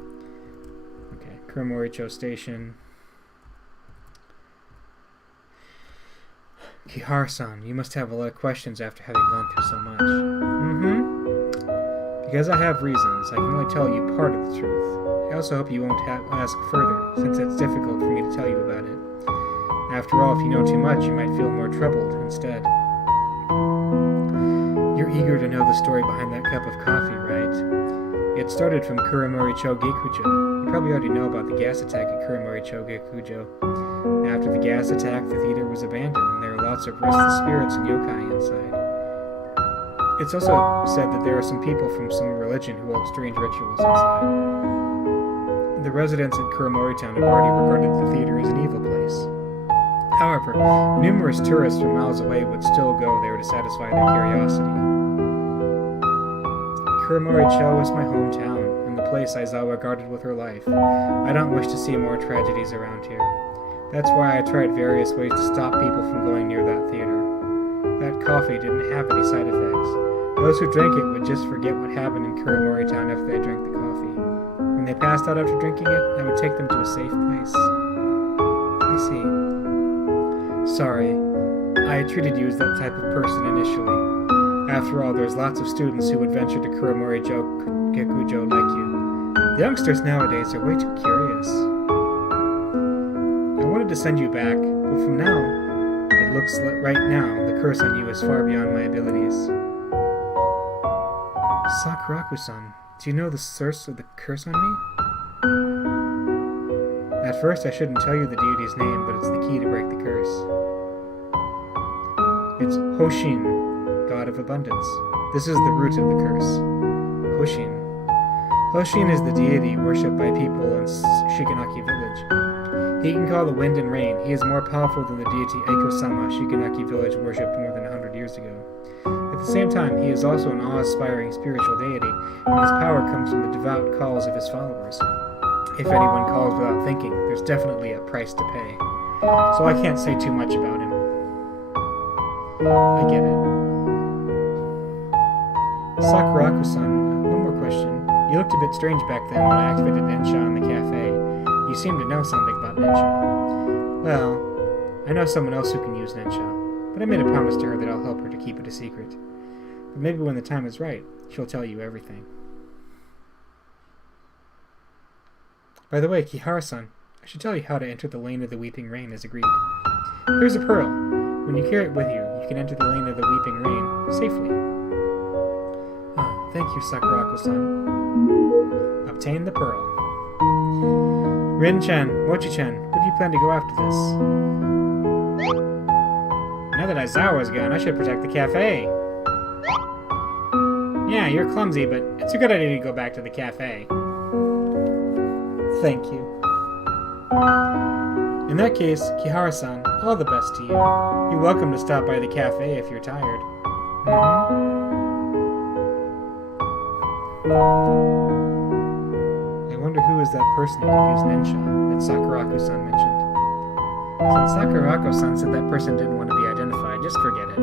Okay, Kuramori-cho Station. Kihara-san, you must have a lot of questions after having gone through so much. Because I have reasons, I can only tell you part of the truth. I also hope you won't ask further, since it's difficult for me to tell you about it. After all, if you know too much, you might feel more troubled instead. You're eager to know the story behind that cup of coffee, right? It started from Kuramori-cho Gekujo. You probably already know about the gas attack at Kuramori-cho Gekujo. After the gas attack, the theater was abandoned, and there are lots of restless spirits and yokai inside. It's also said that there are some people from some religion who hold strange rituals inside. The residents at Kuramori Town have already regarded the theater as an evil place. However, numerous tourists from miles away would still go there to satisfy their curiosity. Kuramori-cho is my hometown, and the place Aizawa guarded with her life. I don't wish to see more tragedies around here. That's why I tried various ways to stop people from going near that theater. That coffee didn't have any side effects. Those who drank it would just forget what happened in Kuramori Town after they drank the coffee. When they passed out after drinking it, I would take them to a safe place. I see. Sorry, I treated you as that type of person initially. After all, there's lots of students who would venture to Kuramori-cho Gekujo like you. The youngsters nowadays are way too curious. I wanted to send you back, but from now, it looks like right now the curse on you is far beyond my abilities. Sakuraku-san, do you know the source of the curse on me? At first, I shouldn't tell you the deity's name, but it's the key to break the curse. It's Hoshin, God of Abundance. This is the root of the curse. Hoshin. Hoshin is the deity worshipped by people in Shikanaki village. He can call the wind and rain. He is more powerful than the deity Eiko-sama Shikanaki village worshipped more than 100 years ago. At the same time, he is also an awe-inspiring spiritual deity, and his power comes from the devout calls of his followers. If anyone calls without thinking, there's definitely a price to pay. So I can't say too much about him. I get it. Sakuraku-san, one more question. You looked a bit strange back then when I activated Nensha in the cafe. You seem to know something about Nensha. Well, I know someone else who can use Nensha, but I made a promise to her that I'll help her to keep it a secret. But maybe when the time is right, she'll tell you everything. By the way, Kihara-san, I should tell you how to enter the Lane of the Weeping Rain as agreed. Here's a pearl. When you carry it with you, you can enter the Lane of the Weeping Rain safely. Thank you, Sakuraku-san. Obtain the pearl. Rin-chan, Mochi-chan, where do you plan to go after this? Now that Aizawa's gone, I should protect the cafe. Yeah, you're clumsy, but it's a good idea to go back to the cafe. Thank you. In that case, Kihara-san, all the best to you. You're welcome to stop by the cafe if you're tired. I wonder who is that person who could use Nensha that Sakuraku-san mentioned. Since Sakurako-san said that person didn't want to be identified, just forget it.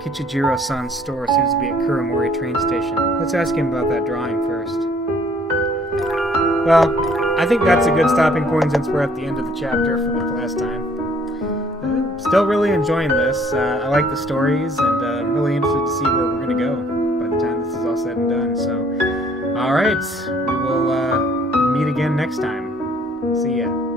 Kichijiro-san's store seems to be at Kuromori train station. Let's ask him about that drawing first. Well, I think that's a good stopping point since we're at the end of the chapter from the last time. Still really enjoying this. I like the stories, and I'm really interested to see where we're going to go by the time this is all said and done. So, alright, we will meet again next time. See ya.